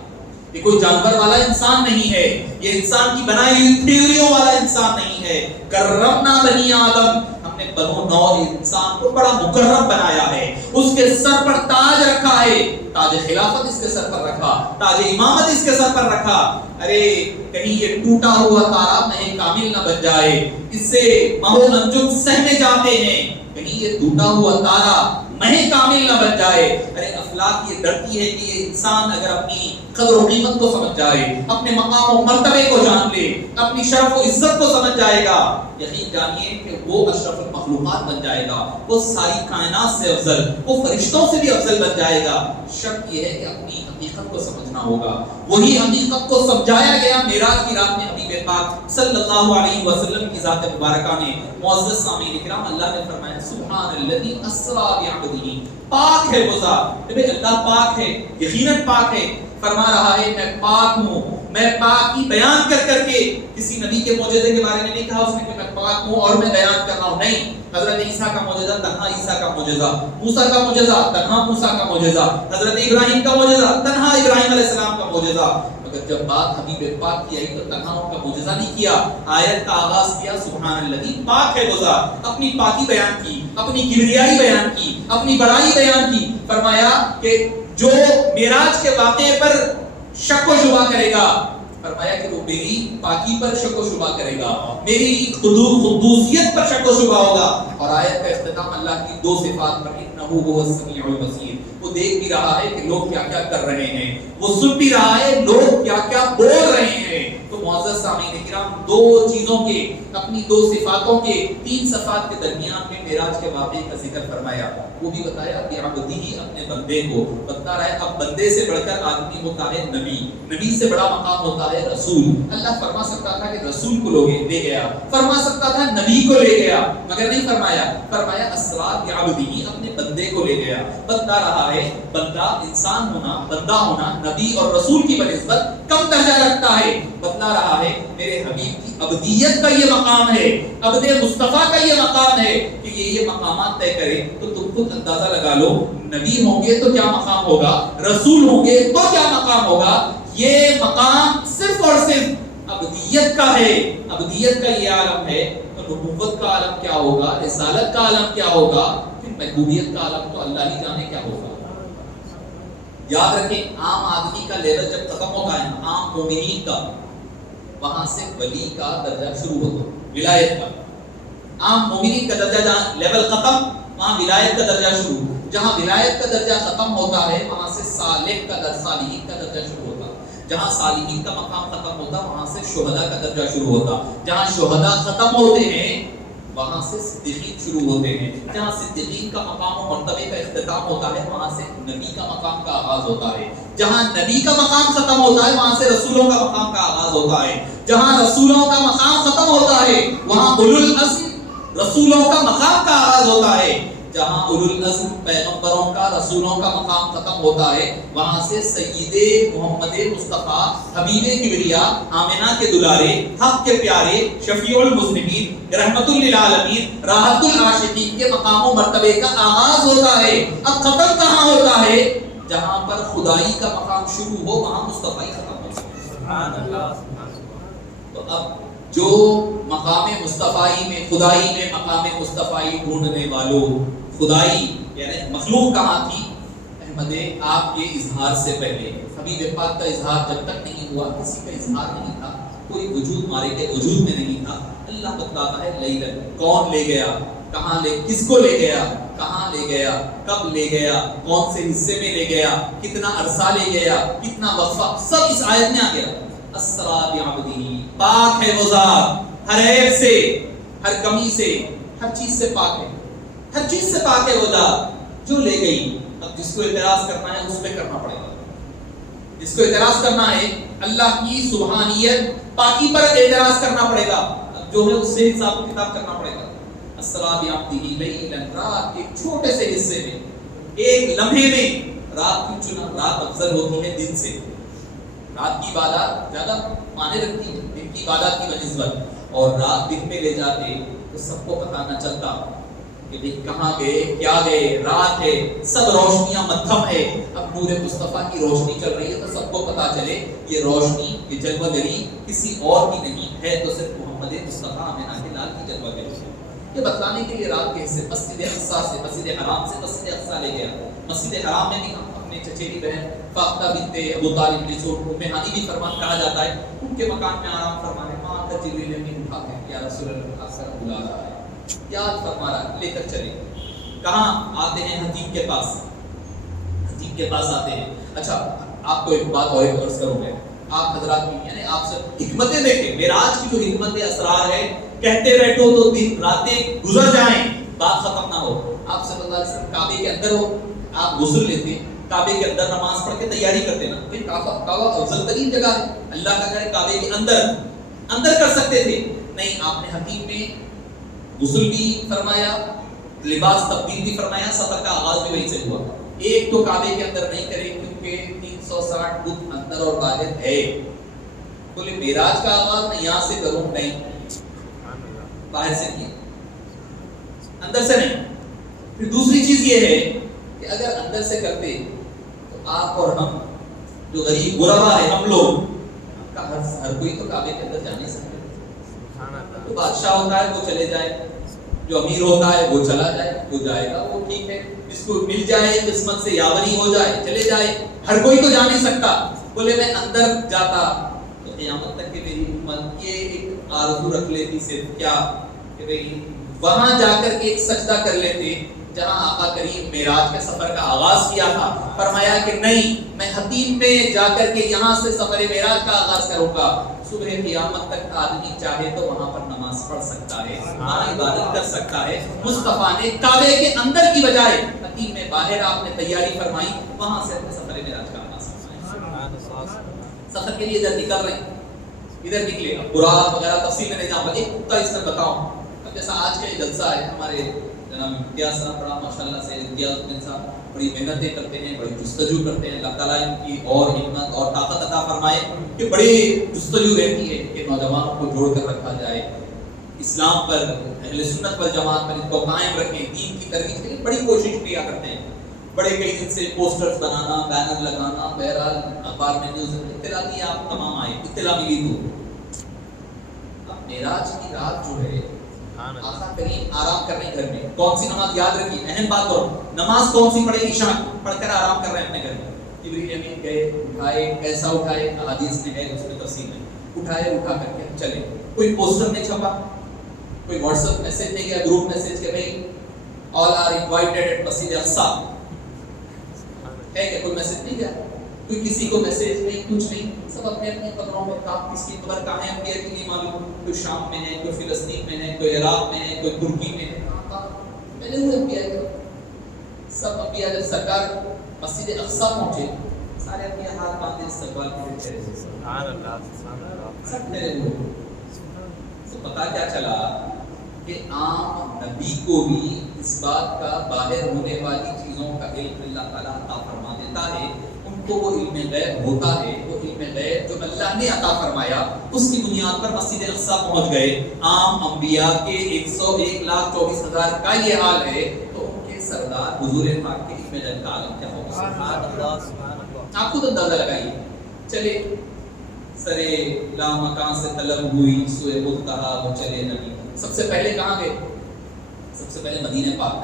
یہ کوئی جانور والا انسان نہیں ہے، یہ انسان کی بنائی ہوئی تھیوریوں والا انسان نہیں ہے۔ کرمنا بنی آدم، ہم نے بنو نو انسان کو بڑا مکرم بنایا ہے، اس کے سر پر تاج رکھا ہے، تاج خلافت اس کے سر پر رکھا، تاج امامت اس کے سر پر رکھا۔ ارے کہیں یہ ٹوٹا ہوا تارا مہ کامل نہ بن جائے، اس سے مہو انجم سہمے جاتے ہیں، کہیں یہ ٹوٹا ہوا تارا مہ کامل نہ بن جائے۔ ارے افلاک یہ ڈرتی ہے کہ یہ انسان اگر اپنی قدر و قیمت کو سمجھ جائے، اپنے مقام و مرتبے کو جان لے، اپنی شرف و عزت کو سمجھ جائے گا، یقین جانیے کہ وہ اشرف المخلوقات بن جائے گا، وہ ساری کائنات سے افضل، وہ فرشتوں سے بھی افضل بن جائے گا۔ شرط یہ ہے کہ اپنی حقیقت کو سمجھنا ہوگا۔ وہی حقیقت کو سمجھایا گیا معراج کی رات میں حبیب پاک صلی اللہ علیہ وسلم کی ذات مبارکہ نے۔ معزز سامعین کرام، اللہ نے فرمایا سبحان الذی اسریٰ بعبدہ، پاک ہے وہ ذات، اللہ پاک ہے، یقیناً پاک ہے۔ فرما رہا ہے میں پاک ہوں، میں پاکی بیان کر کر کے، کسی نبی کے معجزے کے بارے میں نہیں کہا اس نے کہ میں پاک ہوں اور میں بیان کر رہا ہوں، نہیں۔ حضرت عیسیٰ کا معجزہ تنہا عیسیٰ کا معجزہ، موسیٰ کا معجزہ تنہا موسیٰ کا معجزہ، حضرت ابراہیم کا معجزہ تنہا ابراہیم علیہ السلام کا معجزہ۔ مگر جب بات حبیب پاک کی آئی تو تنہا ان کا معجزہ نہیں کیا، آیت کا آغاز کیا سبحان الذی، پاک ہے وہ ذات، اپنی پاکی بیان کی، اپنی کبریائی بیان کی، اپنی بڑائی بیان کی۔ فرمایا کہ جو معراج کے واقعے پر شک و شبہ کرے گا، فرمایا کہ وہ میری پاکی پر شک و شبہ کرے گا، میری قدوسیت پر شک و شبہ ہوگا۔ اور آیت کا اختتام اللہ کی دو صفات پر، انہ هو السمیع البصیر، وہ دیکھ بھی رہا ہے کہ لوگ کیا کیا کر رہے ہیں، وہ سن بھی رہا ہے لوگ کیا کیا بول رہے ہیں۔ تو معزز سامعین کرام، دو چیزوں کے، اپنی دو صفاتوں کے، تین صفات کے درمیان میں معراج کے واقعے کا ذکر فرمایا، وہ بھی بتایا کہ عبدی اپنے بندے کو بتا رہا ہے۔ اب بندے سے بڑھ کر آدمی ہوتا ہے نبی، نبی سے بڑا مقام ہوتا ہے رسول۔ اللہ فرما سکتا تھا کہ رسول کو لے گیا، فرما سکتا تھا نبی کو لے گیا، مگر نہیں فرمایا، فرمایا اسریٰ بعبدہ، اپنے بندے کو لے گیا۔ بتا رہا ہے بندہ، انسان ہونا، بندہ ہونا نبی اور رسول کی بنسبت کم درجہ رکھتا ہے۔ بتلا رہا ہے میرے حبیب کی عبدیت کا یہ مقام ہے، عبد مصطفیٰ کا یہ مقام ہے کہ یہ مقامات طے کرے۔ تو تم خود اندازہ لگا لو، نبی ہوں گے تو کیا مقام ہوگا، رسول ہوں گے تو کیا مقام ہوگا۔ یہ مقام صرف اور صرف عبدیت کا ہے، عبدیت کا یہ عالم ہے، تو نبوت کا عالم کیا ہوگا، رسالت کا عالم کیا ہوگا، پھر محبوبیت کا عالم تو اللہ ہی جانے کیا ہوگا۔ یاد رکھیں، عام آدمی کا لیول جب ختم ہوتا ہے، عام مومنین کا، وہاں سے ولی کا درجہ شروع ہوتا ہے، ولایت کا۔ عام مومنین کا درجہ جہاں لیول ختم، وہاں ولایت کا درجہ شروع۔ جہاں ولایت کا درجہ ختم ہوتا ہے، وہاں سے صالح کا درجہ، صالحین کا درجہ شروع ہوتا ہے۔ جہاں صالحین کا مقام ختم ہوتا، وہاں سے شہداء کا درجہ شروع ہوتا۔ جہاں شہداء ختم ہوتے ہیں، وہاں سے صدیقین شروع ہوتے ہیں۔ جہاں صدیقین کا مقام و مرتبے کا اختتام ہوتا ہے، وہاں سے نبی کا مقام کا آغاز ہوتا ہے۔ جہاں نبی کا مقام ختم ہوتا ہے، وہاں سے رسولوں کا مقام کا آغاز ہوتا ہے۔ جہاں رسولوں کا مقام ختم ہوتا ہے، وہاں اولو العزم رسولوں کا مقام کا آغاز ہوتا ہے۔ جہاں اولو العزم پیغمبروں کا، رسولوں کا مقام ختم ہوتا ہے، وہاں سے سید محمد مصطفیٰ، حبیب کبریا، آمنہ کے دلارے، حق کے پیارے، شفیع المذنبین، رحمت للعالمین، راحت العاشقین کے مقام و مرتبے کا آغاز ہوتا ہے۔ اب ختم کہاں ہوتا ہے؟ جہاں پر خدائی کا مقام شروع ہو، وہاں مصطفی ختم ہو۔ سبحان اللہ۔ تو اب جو مقام مصطفی میں، خدائی میں مقام مصطفی ڈھونڈنے والوں، خدائی یعنی مخلوق کہاں تھی؟ احمد آپ کے اظہار سے پہلے، حبیب پاک کا اظہار جب تک نہیں ہوا، کسی کا اظہار نہیں تھا، کوئی وجود مارے کے وجود میں نہیں تھا۔ اللہ بتلاتا ہے لیلن، کون لے گیا؟ کہاں کس کو لے گیا, کہاں لے گیا, کب لے گیا, کون سے حصے میں لے گیا, کتنا عرصہ لے گیا, کتنا وقفہ, سب اس آیت میں آ گیا. اسرا بعبدہ, پاک ہے وہ ذات ہر عیب سے, ہر کمی سے, ہر چیز سے پاک ہے, ہر چیز سے پاک ہے وہ ذات جو لے گئی. اب جس کو اعتراض کرنا ہے اس پہ کرنا پڑے گا, جس کو اعتراض کرنا ہے اللہ کی سبحانیت پاکی پر اعتراض کرنا پڑے گا, اب جو ہے اس سے حساب کتاب کرنا پڑے گا. اسرا بعبدہ لیلا, رات کے چھوٹے سے حصے میں, ایک لمحے میں. رات کی چنا, رات افضل ہوتی ہے دن سے, رات کی عبادات زیادہ معنی رکھتی ہے دن کی عبادات کی بنسبت, اور رات دن میں لے جاتے تو سب کو پتہ نہ چلتا کہ بھئی کہاں گئے, کیا گئے, رات ہے, سب روشنیاں مدھم ہے. اب نور مصطفیٰ کی روشنی چل رہی ہے تو سب کو پتہ چلے یہ روشنی, یہ جلوہ گری کسی اور کی نہیں ہے, تو صرف محمد مصطفیٰ آمنہ کے لال کی جلوہ گری ہے. یہ بتلانے کے لیے رات کے حصے مسجد اقصیٰ سے, مسجد حرام سے مسجد اقصیٰ لے گیا. مسجد حرام میں بھی ہم اپنے چچیری بہن فاطمہ بنت ابو طالب نے سو ام ہانی بھی فرمان کہا جاتا ہے, ان کے مکان میں آرام فرمانے وہاں کا جبریل امین اٹھا کے یا رسول اللہ آپ کا بلا رہا ہے, یاد فرما رہا, لے کر چلے. کہاں آتے ہیں؟ حتیم کے پاس, حتیم کے پاس آتے ہیں. اچھا آپ کو ایک بات اور ایک عرض کروں میں, آپ حضرات کی یعنی آپ سے حکمتیں دیکھیں, معراج کی جو حکمت اسرار ہے, کہتے بیٹھو تو دن راتیں گزر جائیں بات ختم نہ ہو. آپ صلی اللہ علیہ وسلم کعبے کے اندر ہو, آپ غسل لیتے, کعبے کے اندر نماز پڑھ کے تیاری کرتے نا, پھر کعبہ افضل ترین جگہ ہے, اللہ کا گھر ہے, کعبے کے اندر کر سکتے تھے. نہیں, آپ نے حتیم میں غسل بھی فرمایا, لباس تبدیل بھی فرمایا, سفر کا آغاز بھی وہیں سے ہوا. ایک تو کعبے کے اندر نہیں کرے کیونکہ 360 بت اندر اور باہر ہے. بولے معراج کا آغاز میں یہاں سے کروں, نہیں, باہر سے کیا, اندر سے نہیں. پھر دوسری چیز یہ ہے کہ اگر اندر سے کرتے تو آپ اور ہم جو غریب غربا ہے, ہم لوگ کا ہر کوئی تو کعبے کے اندر جا نہیں سکتے. تو بادشاہ ہوتا ہے وہ چلے جائے, جو امیر ہوتا ہے وہ چلا جائے, وہ جائے گا وہ ٹھیک ہے, جس کو مل جائے قسمت سے یاوری ہو جائے چلے جائے, ہر کوئی تو جا نہیں سکتا. بولے میں اندر جاتا تو قیامت تک کہ میری امت یہ ایک آرزو رکھ لیتی صرف کیا کہ بھئی وہاں جا کر کے ایک سجدہ کر لیتے جہاں آقا کریم معراج کے سفر کا آغاز کیا تھا. فرمایا کہ نہیں, میں حتیم میں جا کر کے یہاں سے سفر معراج کا آغاز کروں گا. صبح قیامت تک آدمی چاہے تو وہاں پر نماز پڑھ سکتا ہے, وہاں عبادت کر سکتا ہے. مصطفیٰ نے کعبے کے اندر کی بجائے حتیم میں باہر آپ نے تیاری فرمائی, وہاں سے اپنے سفر معراج کا آغاز فرمایا. سفر کے لیے ادھر نکل رہے ہیں, ادھر نکلے, براق وغیرہ تفصیل میں نہیں جاؤں گا, ایک نقطہ اس میں بتاؤں. اب جیسا آج کا یہ جلسہ ہے, ہمارے جناب امتیاز صاحب بڑا ماشاءاللہ سے, امتیاز الدین صاحب بڑی محنتیں کرتے ہیں, بڑی جستجو کرتے ہیں. اللہ تعالیٰ ان کی اور ہمت اور طاقت عطا فرمائے کہ بڑی جستجو رہتی ہے کہ نوجوانوں کو جوڑ کر رکھا جائے, اسلام پر, اہل سنت پر, جماعت پر ان کو قائم رکھیں, دین کی ترویج کے لیے بڑی کوشش کیا کرتے ہیں. بڑے کئی دن سے پوسٹرز بنانا, بینر لگانا, بہرحال اخبار میں نیوز اطلاع دی, آپ تمام آئے, اطلاع ملی تو. اب معراج کی رات جو ہے آقا کریم آرام کر رہے ہیں گھر میں. کون سی نماز یاد رکھیے, اہم بات کرو, نماز کون سی پڑھے, عشاء پڑھ کر آرام کر رہے ہیں اپنے گھر میں. جبریل امین گئے, اٹھائے, کیسا اٹھائے, حدیث میں ہے, اس میں تفصیل ہے, اٹھائے, اٹھا کر کے چلے. کوئی پوسٹر نہیں چھپا, کوئی واٹس ایپ میسج نہیں گیا, گروپ میسج کہ بھئی all are invited at مسجد اقصیٰ ہے کہ کوئی میسج نہیں گیا, کوئی کسی کو میسج نہیں, کچھ نہیں, سب اپنے اپنے قبروں میں تھا. کس کی قبر کہاں ہے انبیاء کی نہیں معلوم, کوئی شام میں ہے, کوئی فلسطین میں ہے, کوئی عراق میں ہے, کوئی ترکی میں ہے, پہلے ہوئے انبیاء کے سب انبیاء. جب سرکار مسجد اقصیٰ پہنچے, سارے انبیاء ہاتھ باندھے استقبال کرتے تھے, سبحان اللہ, سب میرے ہوئے. تو پتہ کیا چلا کہ عام نبی کو بھی اس بات کا باہر ہونے والی چیزوں کا علم اللہ تعالیٰ عطا فرما دیتا ہے. ان کو وہ علم غیب ہوتا ہے, وہ علم غیب جو اللہ نے عطا فرمایا اس کی بنیاد پر مسجد اقصیٰ پہنچ گئے. عام انبیاء کے 101,24,000 کا یہ حال ہے, تو ان کے سردار حضور پاک کے علم غیب کا عالم کیا ہوگا. سبحان اللہ, آپ خود اندازہ لگائیے. چلے سرے لا مکان سے طلب ہوئی, سوئے بت کہا وہ چلے نبی. سب سے پہلے کہاں گئے, سب سے پہلے مدینہ پاک.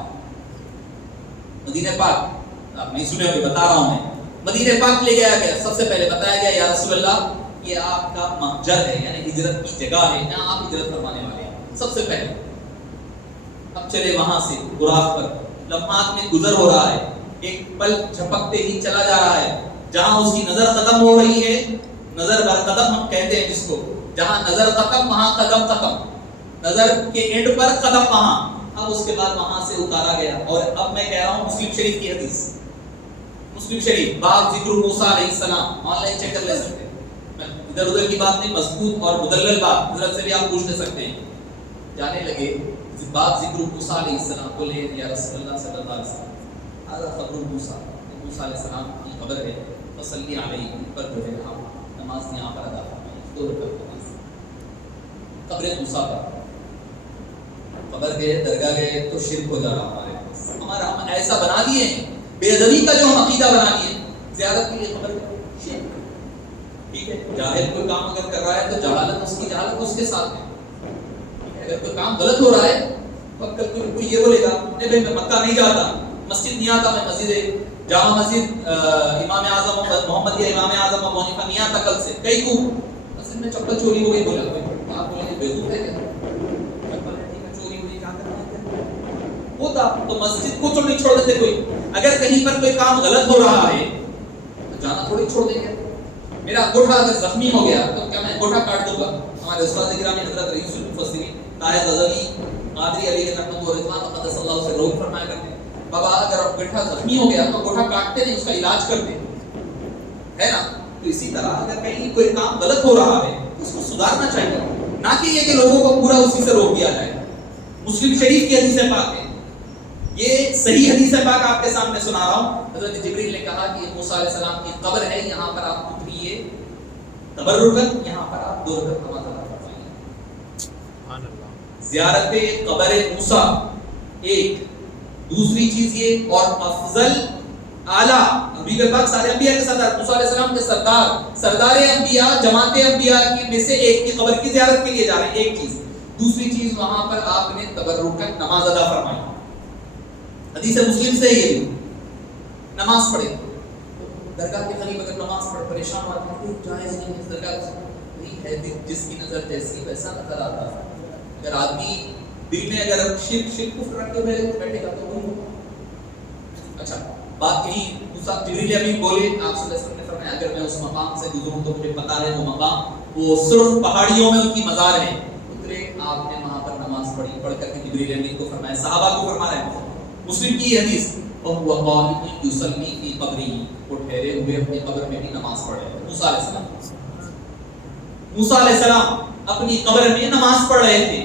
مدینہ پاک آپ نہیں سنے ہوئے, بتا رہا ہوں میں, مدینہ پاک لے گیا گیا. سب سے پہلے بتایا گیا یا رسول اللہ یہ آپ کا مہجر ہے, یعنی ہجرت کی جگہ ہے, جہاں آپ ہجرت فرمانے والے ہیں. سب سے پہلے اب چلے وہاں سے براق پر، لمحات میں گزر ہو رہا ہے، ایک پل جھپکتے ہی چلا جا رہا ہے، جہاں اس کی نظر ختم ہو رہی ہے، نظر بر قدم ہم کہتے ہیں جس کو، جہاں نظر ختم وہاں قدم ختم، نظر کے اینڈ پر قدم وہاں، اب اس کے بعد وہاں سے اتارا گیا۔ اور اب میں کہہ رہا ہوں مسلم شریف کی حدیث، مسلم شریف باب ذکر موسیٰ علیہ السلام، آن لائن چیک کر لے سکتے ہیں، ادھر ادھر کی بات نہیں، مضبوط اور مدلل بات، حضرت سے بھی آپ پوچھ لے سکتے ہیں۔ جانے لگے باب ذکر موسیٰ علیہ السلام، بولے یا رسول اللہ صلی اللہ علیہ وسلم هذا قبر موسیٰ، موسیٰ علیہ السلام کی قبر ہے، فصلی علیہ، پر جو ہے آپ نماز یہاں پر ادا فرمائیں، 2 رکعت نماز قبر موسیٰ پر۔ قبر گئے، درگاہ گئے تو شرک ہو جا رہا ہمارا، ہم ایسا بنا لیے ہیں، بے ادبی کا جو ہم عقیدہ بنا لیے، زیارت کے لیے قبر شرک، ٹھیک ہے۔ جاہل کوئی کام اگر کر رہا ہے تو جہالت، اس کی جہالت اس کے ساتھ ہے، اگر کوئی کام غلط ہو رہا ہے تو کوئی یہ بولے گا نہیں بھائی میں مکہ نہیں جاتا، مسجد نہیں آتا، میں مسجد جامع مسجد امام اعظم محمد یا امام اعظم ابو حنیفہ نہیں آتا کل سے، کئی کو مسجد میں چپل چوری ہو گئی، بولا کوئی، آپ بولیں گے بیوقوف ہے کیا، چپل چوری ہوئی کیا کرنا ہے، ہوتا تو مسجد کو نہیں چھوڑ دیتے کوئی، اگر کہیں پر کوئی کام غلط ہو رہا ہے تو جانا تھوڑی چھوڑ دیں گے۔ میرا انگوٹھا اگر زخمی ہو گیا تو کیا میں انگوٹھا کاٹ دوں گا؟ ہمارے استاد گرامی حضرت رئیس المفسرین طاہر غزالی قادری علیہ رحمۃ و رضوان قدس اللہ سے روح فرمایا کرتے ہیں، بابا اگر انگوٹھا زخمی ہو گیا تو انگوٹھا کاٹتے نہیں، اس کا علاج کرتے ہے نا۔ تو اسی طرح اگر کہیں کوئی کام غلط ہو رہا ہے تو اس کو سدھارنا چاہیے، نہ کہ یہ کہ لوگوں کو پورا اسی سے روک دیا جائے۔ مسلم شریف کی حدیث پاک ہے، یہ صحیح حدیث پاک آپ کے سامنے سنا رہا ہوں۔ حضرت جبریل نے کہا کہ موسیٰ علیہ السلام کی قبر ہے، یہاں پر آپ اتریے تبرکن، یہاں پر آپ 2 رکعت نماز ادا فرمائیے۔ سبحان اللہ، زیارت قبر موسیٰ ایک، دوسری چیز یہ، اور افضل اعلیٰ نبی پاک سارے انبیاء کے سردار، موسیٰ علیہ السلام کے سردار انبیاء، جماعت انبیاء کی میں سے ایک کی قبر کی زیارت کے لیے جا رہے ہیں، ایک چیز۔ دوسری چیز وہاں پر آپ نے تبرکن نماز ادا فرمائی، حدیث مسلم سے یہ نماز پڑھے، درگاہ کے قریب اگر نماز پڑھ پریشان ہوا تو جائز نہیں ہے، درگاہ ہے جس کی نظر جیسی ویسا نظر آتا ہے۔ اگر آدمی دل میں اگر شرک کفر رکھ کے بیٹھے گا تو وہی ہوگا۔ اچھا بات یہی، جبریل امین بولے آپ صلی اللہ علیہ وسلم نے فرمایا اگر میں اس مقام سے گزروں تو مجھے پتا ہے وہ مقام، وہ صرف پہاڑیوں میں ان کی مزار ہے، اترے آپ نے وہاں پر نماز پڑھی، پڑھ کر کے جبریل امین کو فرمایا، صحابہ کو فرما رہے ہیں۔ مسلم کی حدیث، وَهُوَ قَائِمٌ يُصَلِّي فِي قَبْرِهِ، وہ ٹھہرے ہوئے اپنی قبر میں بھی نماز پڑھ رہے ہیں۔ موسیٰ علیہ السلام، موسیٰ علیہ السلام اپنی قبر میں نماز پڑھ رہے تھے،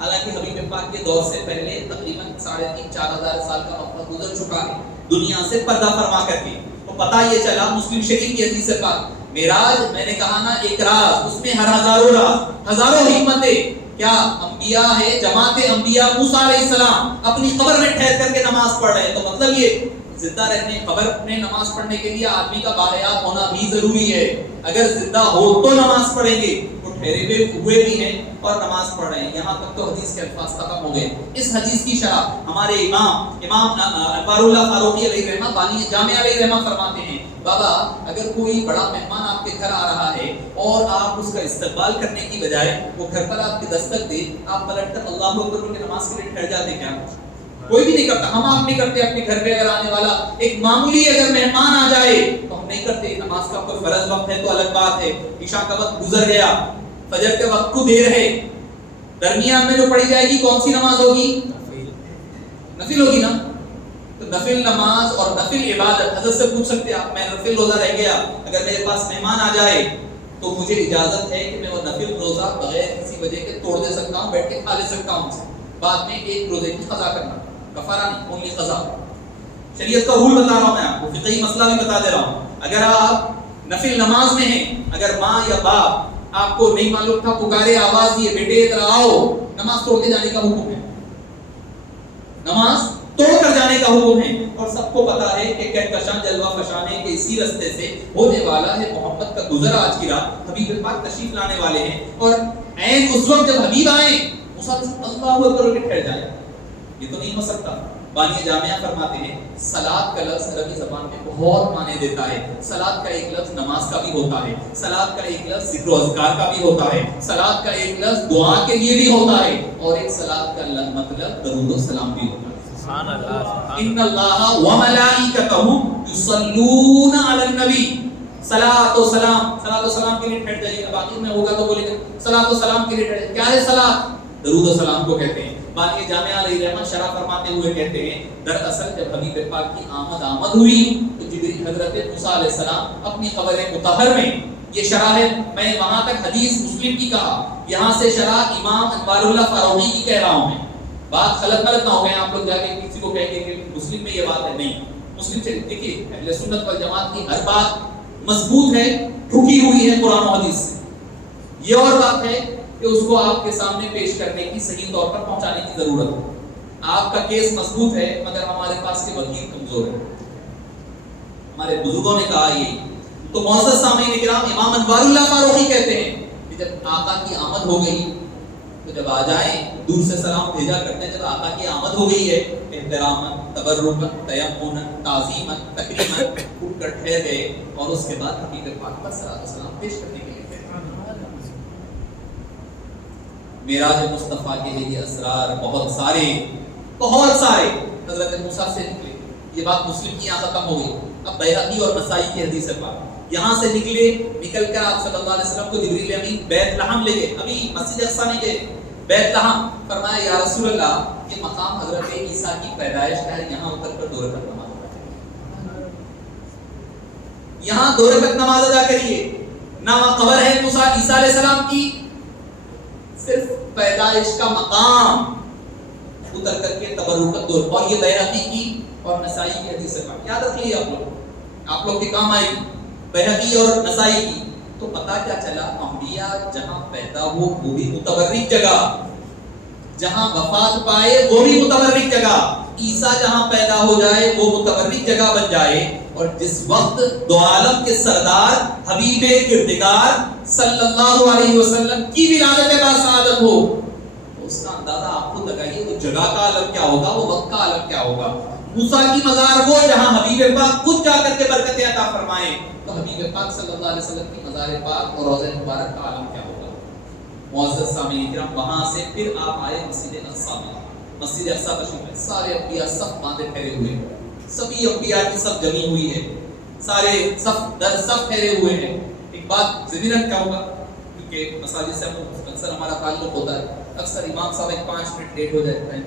حالانکہ حبیب پاک کے دور سے پہلے تقریباً 3,500-4,000 سال کا وقت گزر چکا ہے دنیا سے پردہ فرما کر کے۔ تو پتہ یہ چلا مسلم شریف کی حدیث پاک، معراج میں نے کہا نا ایک راز، اس میں ہزاروں راز، ہزاروں حکمتیں، کیا انبیاء ہے، جماعت انبیاء، موسیٰ علیہ السلام اپنی قبر میں ٹھہر کر کے نماز پڑھ رہے ہیں، تو مطلب یہ زندہ رہنے، قبر میں نماز پڑھنے کے لیے آدمی کا باحیات ہونا بھی ضروری ہے۔ اگر زندہ ہو تو نماز پڑھیں گے، وہ ٹھہرے ہوئے بھی ہیں اور نماز پڑھ رہے ہیں۔ یہاں تک تو حدیث کے الفاظ ختم ہو گئے۔ اس حدیث کی شرح ہمارے امام انوار اللہ فاروقی علیہ رحمہ، بانی جامع علیہ رحمہ فرماتے ہیں، بابا اگر کوئی بڑا مہمان آپ کے گھر آ رہا ہے اور آپ اس کا استقبال کرنے کی بجائے وہ گھر پر آپ کی دستک دے، آپ پلٹ کر اللہ اکبر کی نماز کے لیے ٹھہر جاتے کیا؟ کوئی بھی نہیں کرتا، ہم آپ نہیں کرتے۔ اپنے گھر پہ اگر آنے والا ایک معمولی اگر مہمان آ جائے تو ہم نہیں کرتے۔ نماز کا کوئی فرض وقت ہے تو الگ بات ہے، عشاء کا وقت گزر گیا، فجر کے وقت کو دیر ہے، درمیان میں جو پڑھی جائے گی کون سی نماز ہوگی؟ نفل ہوگی نا۔ تو نفل نماز اور نفل عبادت، حضرت سے پوچھ سکتے ہیں آپ، میں نفل روزہ رہ گیا، اگر میرے پاس مہمان آ جائے تو مجھے اجازت ہے کہ میں وہ نفل روزہ بغیر کسی وجہ کے توڑ دے سکتا ہوں، بیٹھ کے کھا لے سکتا ہوں، بعد میں ایک روزے کی قضا کرنا، کفارہ نہیں، اونلی قضا۔ شریعت کا رول بتا رہا ہوں میں آپ کو، فقہی مسئلہ بھی بتا دے رہا ہوں۔ اگر آپ نفل نماز میں ہیں، اگر ماں یا باپ آپ کو نہیں معلوم تھا، پکارے، آواز دیے، بیٹے ادھر آؤ، نماز توڑ کے جانے کا حکم ہے، نماز توڑ کر جانے کا حکم ہے۔ اور سب کو پتا ہے کہ کہکشاں جلوہ فشاں ہے کہ اسی رستے سے ہونے والا ہے محمد کا گزر آج کی رات، حبیب پاک تشریف لانے والے ہیں، اور عین اس وقت جب حبیب آئے موسیٰ اللہ اکبر کے ٹھہر جائیں، یہ تو نہیں ہو سکتا۔ بانی جامعہ فرماتے ہیں صلاۃ کا لفظ عربی زبان میں بہت معنی دیتا ہے. صلاۃ کا ایک لفظ نماز کا بھی ہوتا ہے, صلاۃ کا ایک لفظ ذکر و اذکار کا بھی ہوتا ہے, صلاۃ کا ایک لفظ دعا کے لیے بھی ہوتا ہے, اور ایک صلاۃ کا مطلب درود و سلام بھی ہوتا ہے. سبحان اللہ. ان اللہ و ملائکتہ یصلون علی النبی. صلاۃ و سلام کے لیے ٹھہر جائیے, باقی میں ہوگا تو بولیں گے صلاۃ و سلام کے لیے ٹھہر. کیا ہے صلاۃ؟ درود و سلام کو کہتے ہیں. بانی جامعہ علیہ رحمت شرح فرماتے ہوئے کہتے ہیں دراصل جب حبیب پاک کی آمد ہوئی تو جبریل حضرت موسیٰ علیہ السلام اپنی قبر مطہر میں, یہ شرح ہے, میں وہاں تک حدیث مسلم کی کہا, یہاں سے شرح امام انوار اللہ فاروقی کی کہہ رہا ہوں میں. بات غلط نہ ہو گئے آپ لوگ جا کے کسی کو کہیں گے کہ مسلم میں یہ بات ہے. نہیں, مسلم سے دیکھیے اہل سنت والجماعت کی ہر بات مضبوط ہے, ٹھکی ہوئی ہے قرآن و حدیث سے. یہ اور بات ہے کہ اس کو آپ کے سامنے پیش کرنے کی, صحیح طور پر پہنچانے کی ضرورت ہے. آپ کا کیس مضبوط ہے مگر ہمارے پاس کے وکیل کمزور ہے. ہمارے بزرگوں نے کہا یہ. تو معزز سامعین کرام, امام انوار اللہ فاروقی کہتے ہیں کہ جب آقا کی آمد ہو گئی تو جب آ جائیں دور سے سلام بھیجا کرتے ہیں. جب آقا کی آمد ہو گئی ہے احتراماً, تبرکاً, تیمناً, تعظیماً, تکریماً اٹھ کر ٹھہر گئے اور اس کے بعد حبیب پاک پر صلاۃ و سلام پیش کرنے کے لیے معراج مصطفیٰ کے لیے اسرار بہت سارے حضرت موسیٰ سے نکلے. یہ بات مسلم کی یہاں ختم ہو گئی. اب بیہقی اور نسائی کی حدیث ہے پاک, یہاں سے نکل کر آپ صلی اللہ علیہ وسلم کو جبریل امین بیت لحم لے گئے. ابھی مسجد اقصیٰ نہیں گئے, بیت لحم. فرمایا یا رسول اللہ یہ مقام حضرت عیسیٰ کی پیدائش کا ہے, یہاں اتر کر 2 رکعت نماز ادا کریے, یہاں 2 رکعت نماز ادا کریے. نہ قبر ہے موسیٰ عیسیٰ علیہ السلام کی, صرف پیدائش کا مقام اتر کر کے تبرکت دور. اور یہ بیہقی کی اور نسائی کی حدیث ہے. یاد رکھیے آپ لوگ کے کام آئے گی بیہقی اور نسائی کی. تو پتہ کیا چلا, انبیاء جہاں پیدا ہو وہ بھی متبرک جگہ, جہاں وفات پائے وہ بھی متبرک جگہ, عیسیٰ جہاں پیدا ہو جائے وہ متبرک جگہ بن جائے. اور جس وقت دو عالم کے سردار حبیب کردگار صلی اللہ علیہ وسلم کی ولادت باسعادت ہو, اس کا اندازہ آپ خود لگائیے وہ جگہ کا عالم کیا ہوگا, وہ وقت کا عالم کیا ہوگا. موسیٰ کی مزار وہ جہاں حبیب پاک خود جا کر کے برکتیں عطا فرمائیں, تو حبیب پاک صلی اللہ علیہ وسلم کی مزار پاک اور روضہ مبارک کا عالم کیا ہوگا. معزز سامعین کرام, وہاں سے پھر آپ آئے مسجد اقصیٰ میں. مسجد اقصیٰ تشریف لائے, سارے انبیاء صف باندھے ٹھہرے ہوئے ہیں, سبھی انبیاء کی صف جمی ہوئی ہے, سارے صف در صف ٹھہرے ہوئے ہیں. ایک بات ضمناً کہوں گا کیونکہ مساجد سے اکثر ہمارا تعلق ہوتا ہے, اکثر امام صاحب 5 منٹ لیٹ ہو جاتے ہیں,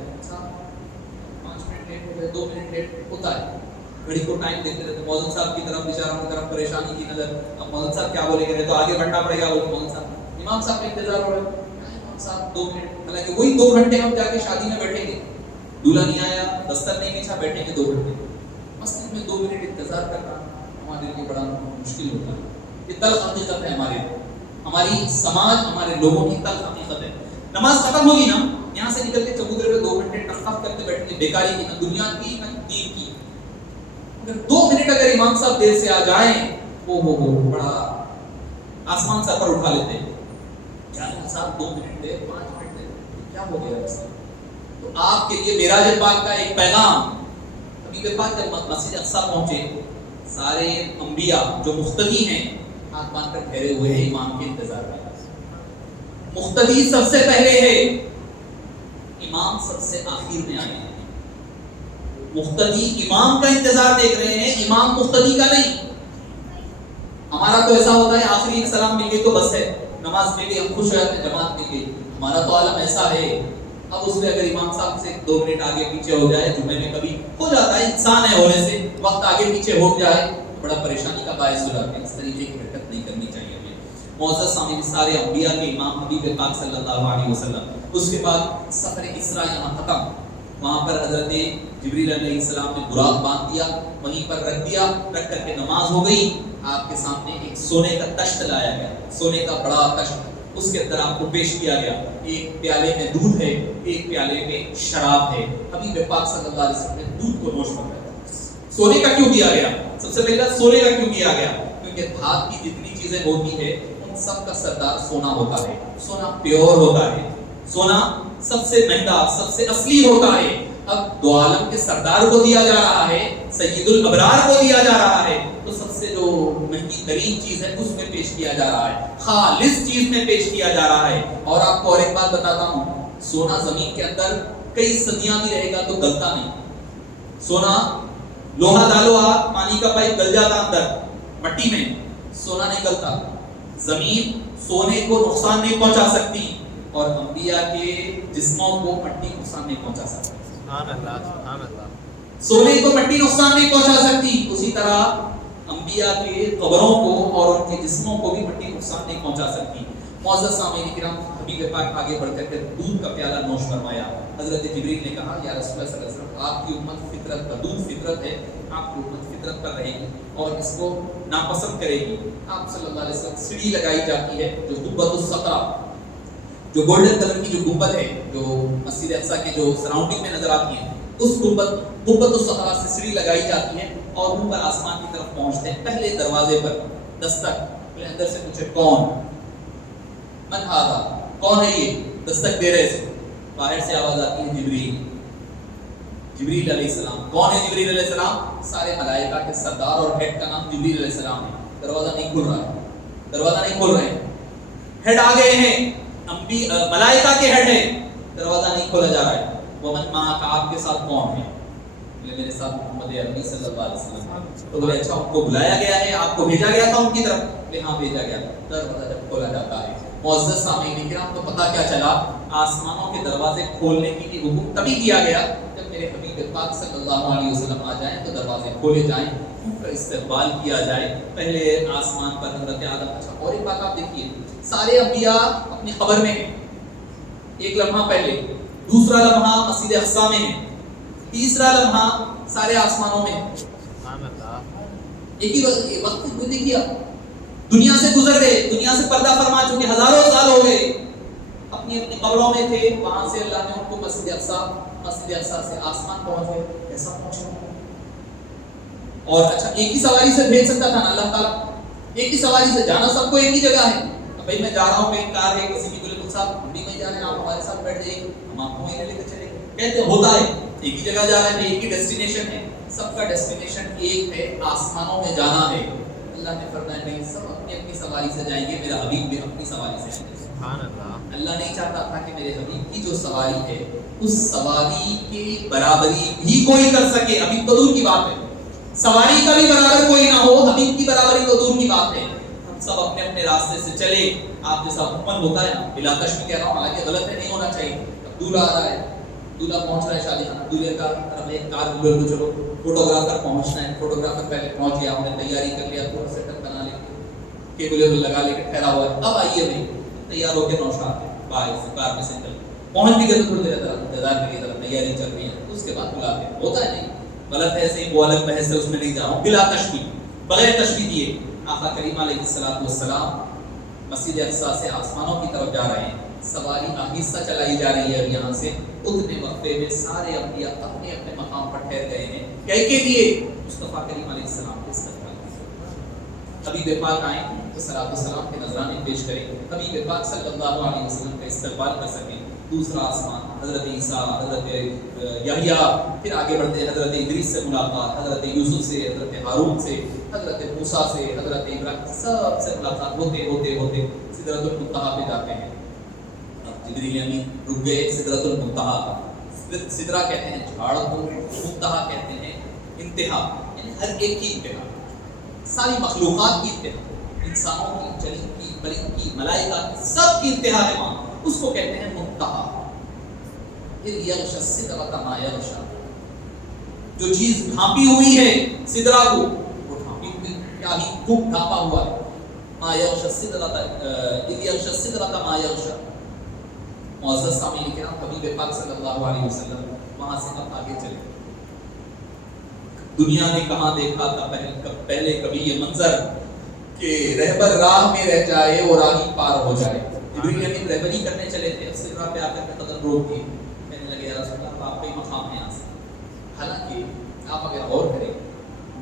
5 منٹ لیٹ ہو جائے, 2 منٹ لیٹ ہوتا ہے, گھڑی کو ٹائم دیتے رہتے ہیں. مولوی صاحب کی طرف بیچاروں کی طرف پریشانی کی نظر, اب مولوی صاحب کیا بولیں گے, تو آگے بڑھنا پڑے گا. وہ مولوی صاحب امام صاحب کا انتظار ہو رہا ہے, امام صاحب 2 منٹ, حالانکہ وہی 2 گھنٹے ہم جا کے شادی میں بیٹھیں گے, دولہا نہیں آیا, دستر نہیں بچھا, بیٹھیں گے 2 گھنٹے. مسجد میں 2 منٹ انتظار کرنا ہمارے لیے بڑا مشکل ہوتا ہے. یہ تلخ حقیقت ہے ہماری سماج, ہمارے لوگوں کی تلخ حقیقت ہے. نماز ختم ہوگی نا, یہاں سے نکل کے چبوترے پہ 2 گھنٹے ٹکف کرتے بیٹھیں گے, بیکاری کی, نہ دنیا کی نہ دین کی. اگر 2 منٹ اگر امام صاحب دیر سے آ جائیں, وہ بڑا آسمان سر پر اٹھا لیتے ہیں. امام صاحب 2 منٹ دے, 5 منٹ دے, کیا ہو گیا اس سے. تو آپ کے لیے معراج پاک کا ایک پیغام. حبیب پاک جب مسجد اقصیٰ پہنچے, سارے انبیاء جو مختدی ہیں ہاتھ باندھ کر ٹھہرے ہوئے ہیں امام کے انتظار میں. مختدی سب سے پہلے ہے, امام سب سے آخر میں آئے ہیں. مختدی امام کا انتظار دیکھ رہے ہیں, امام مختدی کا نہیں. ہمارا تو ایسا ہوتا ہے آخری ایک سلام مل گئی تو بس ہے, نماز مل گئی ہم خوش ہو جاتے ہیں, جماعت مل گئی. ہمارا تو عالم ایسا ہے, اب اس میں اگر امام صاحب سے 2 منٹ آگے پیچھے ہو جائے, جمعے میں کبھی ہو جاتا ہے, انسان ہے, ہونے سے وقت آگے پیچھے ہو جائے بڑا پریشانی کا باعث ہو جاتا ہے. اس طریقے کی حرکت نہیں کرنی چاہیے ہمیں. معزز سامعین, سارے انبیاء کے امام حبیب پاک صلی اللہ علیہ وسلم. اس کے بعد سفر اسرا یہاں ختم. وہاں پر حضرت جبریل علیہ السلام نے براق باندھ دیا, وہیں پر رکھ دیا, رکھ کر کے نماز ہو گئی. آپ کے سامنے ایک سونے کا تشت لایا گیا, سونے کا بڑا تشت, اس کے اندر آپ کو پیش کیا گیا. ایک پیالے میں دودھ ہے, ایک پیالے میں شراب ہے. حبیب پاک صلی اللہ علیہ وسلم نے دودھ کو نوش فرمایا. سونے کا کیوں دیا گیا؟ سب سے پہلے سونے کا کیوں دیا گیا؟ کیونکہ دھات کی جتنی چیزیں ہوتی ہے ان سب کا سردار سونا ہوتا ہے. سونا پیور ہوتا ہے, سونا سب سے مہنگا, سب سے اصلی ہوتا ہے. اب دو عالم کے سردار کو دیا جا رہا ہے، سید الابرار کو دیا جا رہا ہے، تو سب سے جو مہنگی ترین چیز ہے اس میں پیش کیا جا رہا ہے، خالص چیز میں پیش کیا جا رہا ہے۔ اور آپ کو اور ایک بات بتاتا ہوں، سونا زمین کے اندر کئی صدیاں بھی رہے گا تو گلتا نہیں۔ سونا لوہا ڈالو آپ، پانی کا پائپ گل جاتا اندر مٹی میں، سونا نہیں گلتا۔ زمین سونے کو نقصان نہیں پہنچا سکتی، اور انبیاء کے جسموں کو مٹی نقصان نہیں پہنچا سکتی۔ سبحان اللہ، سبحان اللہ۔ سونے کو مٹی نقصان نہیں پہنچا سکتی، اسی طرح انبیاء کے قبروں کو اور ان کے جسموں کو بھی مٹی نقصان نہیں پہنچا سکتی۔ معزز سامعین کرام، حبیب پاک آگے بڑھ کر کے دودھ کا پیالہ نوش فرمایا۔ حضرت جبریل نے کہا، یا رسول اللہ صلی اللہ علیہ وسلم، آپ کی امت فطرت پر، دودھ فطرت ہے، آپ کی امت فطرت پر رہے گی اور اس کو ناپسند کرے گی۔ آپ صلی اللہ علیہ وسلم سیڑھی لگائی جاتی ہے جو قبۃ الصقرہ، جو گولڈن کلر کی جو گنبد ہے جو مسجد اقصیٰ کے جو سراؤنڈنگ میں نظر آتی ہے، اس قبۃ الصقرہ سے سیڑھی لگائی جاتی ہے اور اوپر آسمان کی طرف پہنچتے ہیں۔ پہلے دروازے پر دستک، پہلے اندر سے پوچھے کون؟ من ھذا، کون ہے یہ؟ دستک دے رہے سے باہر سے آواز آتی ہے جبریل، جبریل علیہ السلام۔ کون ہے جبریل علیہ السلام؟ سارے ملائکہ کے سردار اور ہیڈ کا نام جبریل علیہ السلام ہے۔ دروازہ نہیں کھل رہا ہے، دروازہ نہیں کھول رہے ہیں، ہیڈ آ گئے ہیں، ملائکہ کے ہیڈ ہے، دروازہ نہیں کھولا جا رہا ہے۔ ومن معک، آپ کے ساتھ کون ہے؟ میرے ساتھ محمد عربی صلی اللہ علیہ وسلم۔ تو بولے اچھا، ان کو بلایا گیا ہے، آپ کو بھیجا گیا تھا ان کی طرف؟ ہاں بھیجا گیا۔ دروازہ جب کھولا جاتا ہے، معزز سامعین کرام، تو پتہ کیا چلا؟ آسمانوں کے دروازے کھولنے کی حکم تبھی دیا گیا جب میرے حبیب پاک صلی اللہ علیہ وسلم آ جائیں تو دروازے کھولے جائیں، ان کا استقبال کیا جائے۔ پہلے آسمان پر حضرت آدم۔ اچھا، اور ایک بات آپ دیکھیے، سارے انبیاء اپنی قبر میں ہیں، ایک لمحہ پہلے، دوسرا لمحہ مسجد اقصیٰ میں ہے، تیسرا لمحہ سارے آسمانوں میں ہے۔ ایک ہی وقت کو دیکھیے، دنیا سے گزر گئے، دنیا سے پردہ فرما چکے، ہزاروں سال ہو گئے، اپنی اپنی قبروں میں تھے، وہاں سے اللہ نے ان کو مسجد اقصیٰ سے آسمان پہنچ گئے۔ کیسا پہنچا؟ اور اچھا، ایک ہی سواری سے بھیج سکتا تھا نا اللہ تعالیٰ، ایک ہی سواری سے جانا سب کو ایک ہی جگہ ہے۔ بھائی میں جا رہا ہوں، کہیں کار ہے، کسی کی بولے تو صاحب ہم بھی وہیں جا رہے ہیں، آپ ہمارے ساتھ بیٹھ جائیے، ہم آپ کو وہیں لے کے چلیں گے۔ کہتے ہوتا ہے ایک ہی جگہ جا رہے ہیں، ایک ہی ڈیسٹینیشن ہے، سب کا ڈیسٹینیشن ایک ہے، آسمانوں میں جانا ہے۔ اللہ نے فرمایا نہیں، سب اپنی اپنی سواری سے جائیں گے، میرا حبیب بھی اپنی سواری سے جائیں گے۔ سبحان اللہ۔ اللہ نہیں چاہتا تھا کہ میرے حبیب کی جو سواری ہے اس سواری کی برابری بھی کوئی کر سکے، حبیب تو دور کی بات ہے، سواری کا بھی برابر کوئی نہ ہو، حبیب کی برابری تو دور کی بات ہے۔ ہم سب اپنے اپنے راستے سے چلے، آپ جیسا حکمن ہوتا ہے نا، بلا کشمی کہہ رہا ہوں، حالانکہ غلط ہے، نہیں ہونا چاہیے۔ اب دولہا آ رہا ہے، دولہا پہنچ رہا ہے شادی خانہ، دولہے کا ایک کار بولے تو چلو فوٹوگرافر پہنچنا ہے، فوٹوگرافر پہلے پہنچ گیا، ہم نے تیاری کر لیا، تھوڑا سیٹ اپ بنا لیا، کیبل لگا لے کے ٹھہرا ہوا ہے، اب آئیے بھائی، تیار ہو کے نوشاد باہر سے کار میں سے نکل پہنچ بھی گئے تو تھوڑی دیر انتظار کریے، ذرا تیاری چل رہی ہے، اس کے بعد بلاتے ہیں، ہوتا ہے نہیں، غلط ہے، صحیح وہ الگ بحث ہے، اس میں نہیں جا رہا ہوں، بلا تشبیہ، بغیر تشبیہ دیے آقا کریم علیہ السلام مسجد اقصیٰ سے آسمانوں کی طرف جا رہے ہیں، سواری آہستہ چلائی جا رہی ہے، اور یہاں سے اتنے وقفے میں سارے انبیاء اپنے اپنے مقام پر ٹھہر گئے ہیں، کہہ کے لیے مصطفیٰ کریم علیہ السلام کے استقبال۔ حبیب پاک آئیں تو صلاۃ والسلام کے نذرانے پیش کریں، حبیب پاک صلی اللہ علیہ وسلم کا استقبال کر سکیں۔ دوسرا آسمان، حضرت عیسیٰ، حضرت یحییٰ، پھر آگے بڑھتے ہیں حضرت ادریس سے ملاقات، حضرت یوسف سے، حضرت ہارون سے، حضرت موسیٰ سے، حضرت ابراہیم، سب سے ملاقات ہوتے ہوتے ہوتے سدرۃ المنتہا پہ جاتے ہیں۔ جبریل امین رک گئے سدرۃ المنتہا، سدرہ کہتے ہیں جھاڑ کو، منتہا کہتے ہیں انتہا، یعنی ہر ایک کی انتہا، ساری مخلوقات کی انتہا، انسانوں کی، جنین کی، پرند کی، ملائکہ کی، سب کی انتہا ہے وہاں، اس کو کہتے ہیں منتہا۔ پھر یغشی السدرۃ ما یغشی، جو چیز ڈھانپی ہوئی ہے سدرہ کو، وہ ڈھانپی ہوئی کیا ہی خوب ڈھانپا ہوا ہے، ما یغشی السدرۃ اذ یغشی السدرۃ ما یغشی۔ معزز سامعین کرام، حبیب پاک صلی اللہ علیہ وسلم وہاں سے اب آگے چلے۔ دنیا نے کہاں دیکھا تھا پہلے کبھی یہ منظر کہ رہبر راہ میں رہ جائے اور راہی پار ہو جائے۔ جبریل امین رہبری کرنے چلے تھے، سدرہ پہ آ کر کے قدم روک دیے، کہنے لگے یا رسول اللہ آپ کا ہی مقام ہے یہاں سے۔ حالانکہ آپ اگر غور کریں،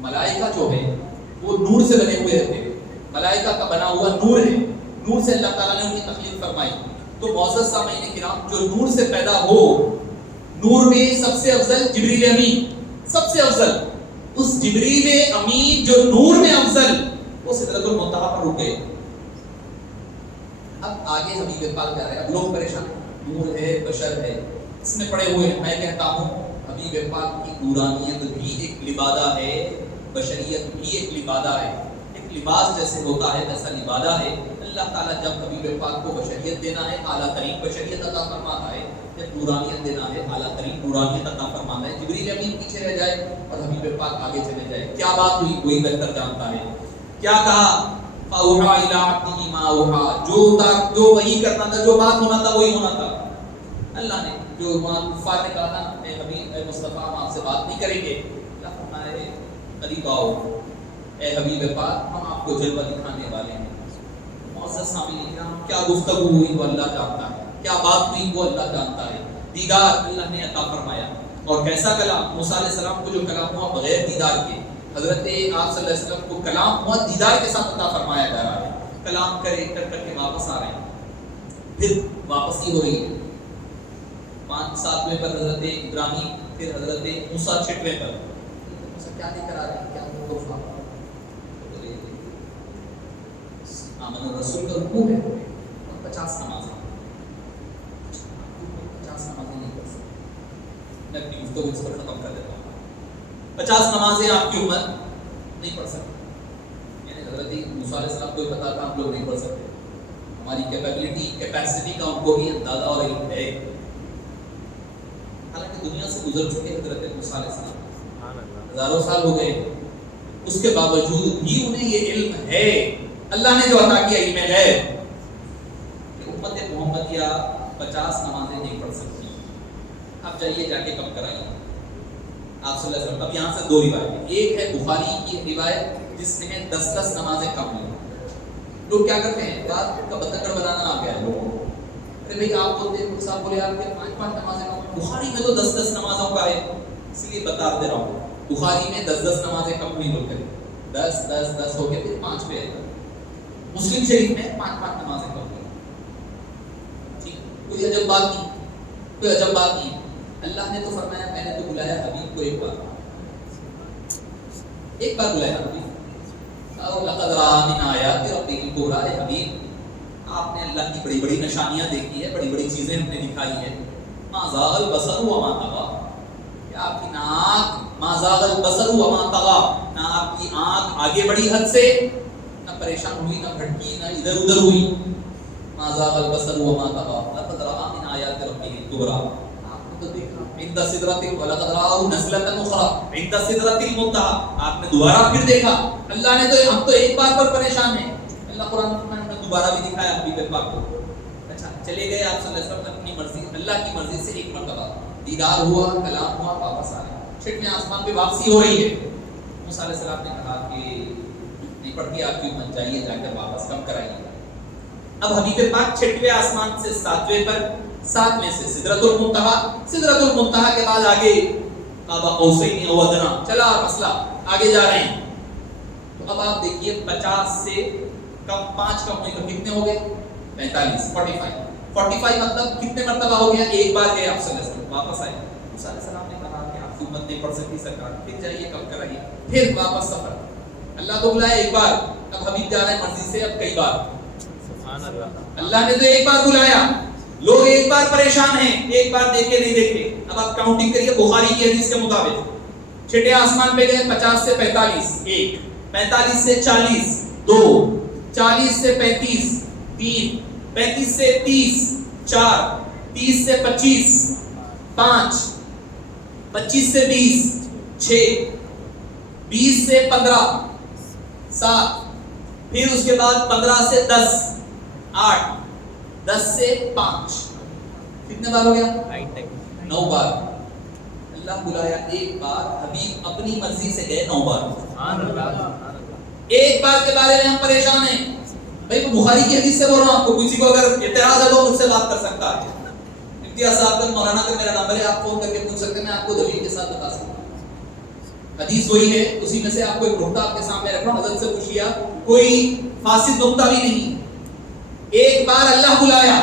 ملائکہ جو ہے وہ نور سے بنے ہوئے رہتے ہیں، ملائکہ کا بنا ہوا نور ہے، نور سے اللہ تعالیٰ نے ان کی تخلیق فرمائی۔ تو معزز سامعین کرام، جو نور سے پیدا ہو، نور میں سب سے افضل جبریل امین، سب سے افضل، اس جبریل امین جو نور میں افضل، وہ سدرۃ المنتہا پر رک گئے۔ اب آگے حبیب پاک جا رہے ہیں، اب لوگ پریشان ہیں، نور ہے، بشر ہے، اس میں پڑے ہوئے ہیں۔ میں کہتا ہوں حبیب پاک کی نورانیت بھی ایک لبادہ ہے، بشریت بھی ایک لبادہ ہے، ایک لباس جیسے ہوتا ہے ویسا لبادہ ہے۔ اللہ تعالیٰ جب حبیب پاک کو بشریت دینا ہے، اعلیٰ ترین بشریت عطا فرماتا ہے، جب نورانیت دینا ہے، اعلیٰ ترین نورانیت عطا فرمانا ہے۔ جبریل امین پیچھے رہ جائے اور حبیب پاک آگے چلے جائے، کیا بات ہوئی کوئی بہتر جانتا ہے۔ کیا کہا؟ فَأَوْحَىٰ إِلَىٰ عَبْدِهِ مَا أَوْحَىٰ، جو وہی کرنا تھا، جو بات ہونا تھا وہی ہونا تھا۔ اللہ نے جو کفار نے کہا تھا اے حبیب، اے مصطفیٰ، ہم آپ سے بات نہیں کریں گے، اللہ فرمایا ہے قریب آؤ اے حبیب پاک، ہم آپ کو جلوہ دکھانے والے ہیں۔ معزز سامعین کرام، کیا گفتگو ہوئی وہ اللہ جانتا ہے، کیا بات ہوئی وہ اللہ جانتا ہے۔ دیدار اللہ نے عطا فرمایا، اور کیسا کلام؟ موسیٰ علیہ السلام کو جو کلام ہوا بغیر دیدار کے، حضرت آپ صلی اللہ علیہ وسلم کو کلام ہوا دیدار کے ساتھ عطا فرمایا جا رہا ہے۔ کلام کر کے واپس آ رہے ہیں، پھر واپسی ہو رہی ہے 5-7ویں پر حضرت ابراہیم، پھر حضرت موسیٰ 6ویں پر۔ کیا لے کر آ رہے ہیں؟ کیا تحفہ؟ آمن الرسول کا رکوع ہے اور 50 نمازیں، 50 نمازیں نہیں پڑھ سکتے۔ میں اپنی گفتگو اس پر ختم کر دیتا ہوں۔ 50 نمازیں آپ کی امت نہیں پڑھ سکتی، یعنی حضرت موسیٰ علیہ السلام کو پتا تھا ہم لوگ نہیں پڑھ سکتے، ہماری کیپیسٹی کا ان کو بھی اندازہ اور علم ہے۔ حالانکہ دنیا سے گزر چکے حضرت موسیٰ علیہ السلام، ہزاروں سال ہو گئے، اس کے باوجود بھی انہیں یہ علم ہے، اللہ نے جو عطا کیا علم ہے کہ امت محمدیہ 50 نمازیں نہیں پڑھ سکتی۔ آپ جائیے جا کے کم کرائیے۔ آپ صلی اللہ علیہ وسلم، اب یہاں سے 2 روایتیں، ایک ہے بخاری کی روایت جس میں ہے 10 نمازیں کم ہیں۔ لوگ کیا کرتے ہیں، بات کا بتنگڑ بنانا آ گیا ہے لوگوں کو، ارے بھائی آپ بولتے ہیں صاحب بولے آپ کے 5 نمازیں کم، بخاری میں تو 10 نمازوں کا ہے، اس لیے بتا دے رہا ہوں، بخاری میں 10 نمازیں کم نہیں ہوتے، 10 ہو کے پھر 5 پہ ہے۔ مسلم شریف میں 5 نمازیں کم ہوئی، ٹھیک، کوئی عجب بات نہیں، کوئی عجب بات نہیں۔ اللہ نے تو فرمایا میں نے تو بلایا حبیب کو ایک بار بلایا حبیب، اور لقد رأى من آیات ربہ الکبریٰ، حبیب آپ نے اللہ کی بڑی بڑی نشانیاں دیکھی ہے، بڑی بڑی چیزیں ہم نے دکھائی ہیں۔ ما زاغ البصر وما طغیٰ، کہ آپ کی ناک، ما زاغ البصر وما طغیٰ، نہ آپ کی آنکھ آگے بڑھی حد سے، نہ پریشان ہوئی، نہ بھٹکی، نہ ادھر ادھر ہوئی۔ ما زاغ البصر وما طغیٰ لقد رأى من آیات ربہ الکبریٰ، آپ نے تو دیکھا عند سدرۃ، ولقد رآہ نزلۃ اخری عند سدرۃ المنتہی، آپ نے دوبارہ پھر دیکھا۔ اللہ نے تو، ہم تو ایک بار پر پریشان ہیں، اللہ قرآن میں نے دوبارہ بھی دکھایا حبیب پاک کو۔ اچھا چلے گئے آپ صلی اللہ علیہ وسلم اپنی مرضی، اللہ کی مرضی سے ایک مرتبہ دیدار ہوا، کلام ہوا، واپس آ رہے ہیں، 6ویں آسمان پہ واپسی ہو رہی ہے۔ موسیٰ علیہ السلام نے کہا کہ نہیں پڑتی آپ کی امت، جائیے جا کر واپس کم کرائیے۔ اب حبیب پاک 6ویں آسمان سے 7ویں پر، 7ویں سے سدرۃ المنتہی، سدرۃ المنتہی کے بعد آگے قاب قوسین او ادنیٰ، چلا مسئلہ آگے جا رہے ہیں۔ تو اب آپ دیکھیے 50 سے کم 5 کم ہوئی تو کتنے ہو گئے؟ 45، 45 مطلب کتنے مرتبہ ہو گیا؟ ایک بار گئے آپ صلی اللہ علیہ وسلم، واپس آئے۔ موسیٰ علیہ السلام نے کہا کہ آپ کی امت نہیں پڑھ سکتی سرکار، پھر جائیے کم کرائیے، پھر واپس سفر۔ اللہ تو بلایا ایک بار، اب حبیب جا رہے ہیں مرضی سے، اب کئی بار۔ اللہ نے تو ایک بار بلایا، لوگ ایک بار پریشان ہیں، ایک بار دیکھے نہیں دیکھے۔ اب آپ کاؤنٹنگ کریے بخاری کی حدیث کے مطابق، 6ویں آسمان پہ گئے 50 سے 45 1، 45 سے 40 2، 40 سے 35 3، 35 سے 30 4، 30 سے 25 5، 25 سے 20 6، 20 سے 15 7، پھر اس کے بعد 15 سے 10 8، 10 سے 5، کتنے بار ہو گیا؟ 9 بار۔ اللہ بلایا ایک بار، حبیب اپنی مرضی سے گئے 9 بار۔ ایک بار کے بارے میں ہم پریشان ہیں، بھائی بخاری کی حدیث سے بول رہا ہوں آپ کو، کسی کو اگر اعتراض ہے تو مجھ سے بات کر سکتا ہے، امتیاز صاحب کا مولانا کا میرا نمبر ہے، آپ فون کر کے پوچھ سکتے ہیں، میں آپ کو دلیل کے ساتھ بتا سکتا ہوں۔ حدیث وہی ہے، اسی میں سے آپ کو ایک نقطہ آپ کے سامنے رکھ رہا ہوں، حضرت سے پوچھیا، کوئی فاسد نقطہ بھی نہیں۔ ایک بار اللہ بلایا،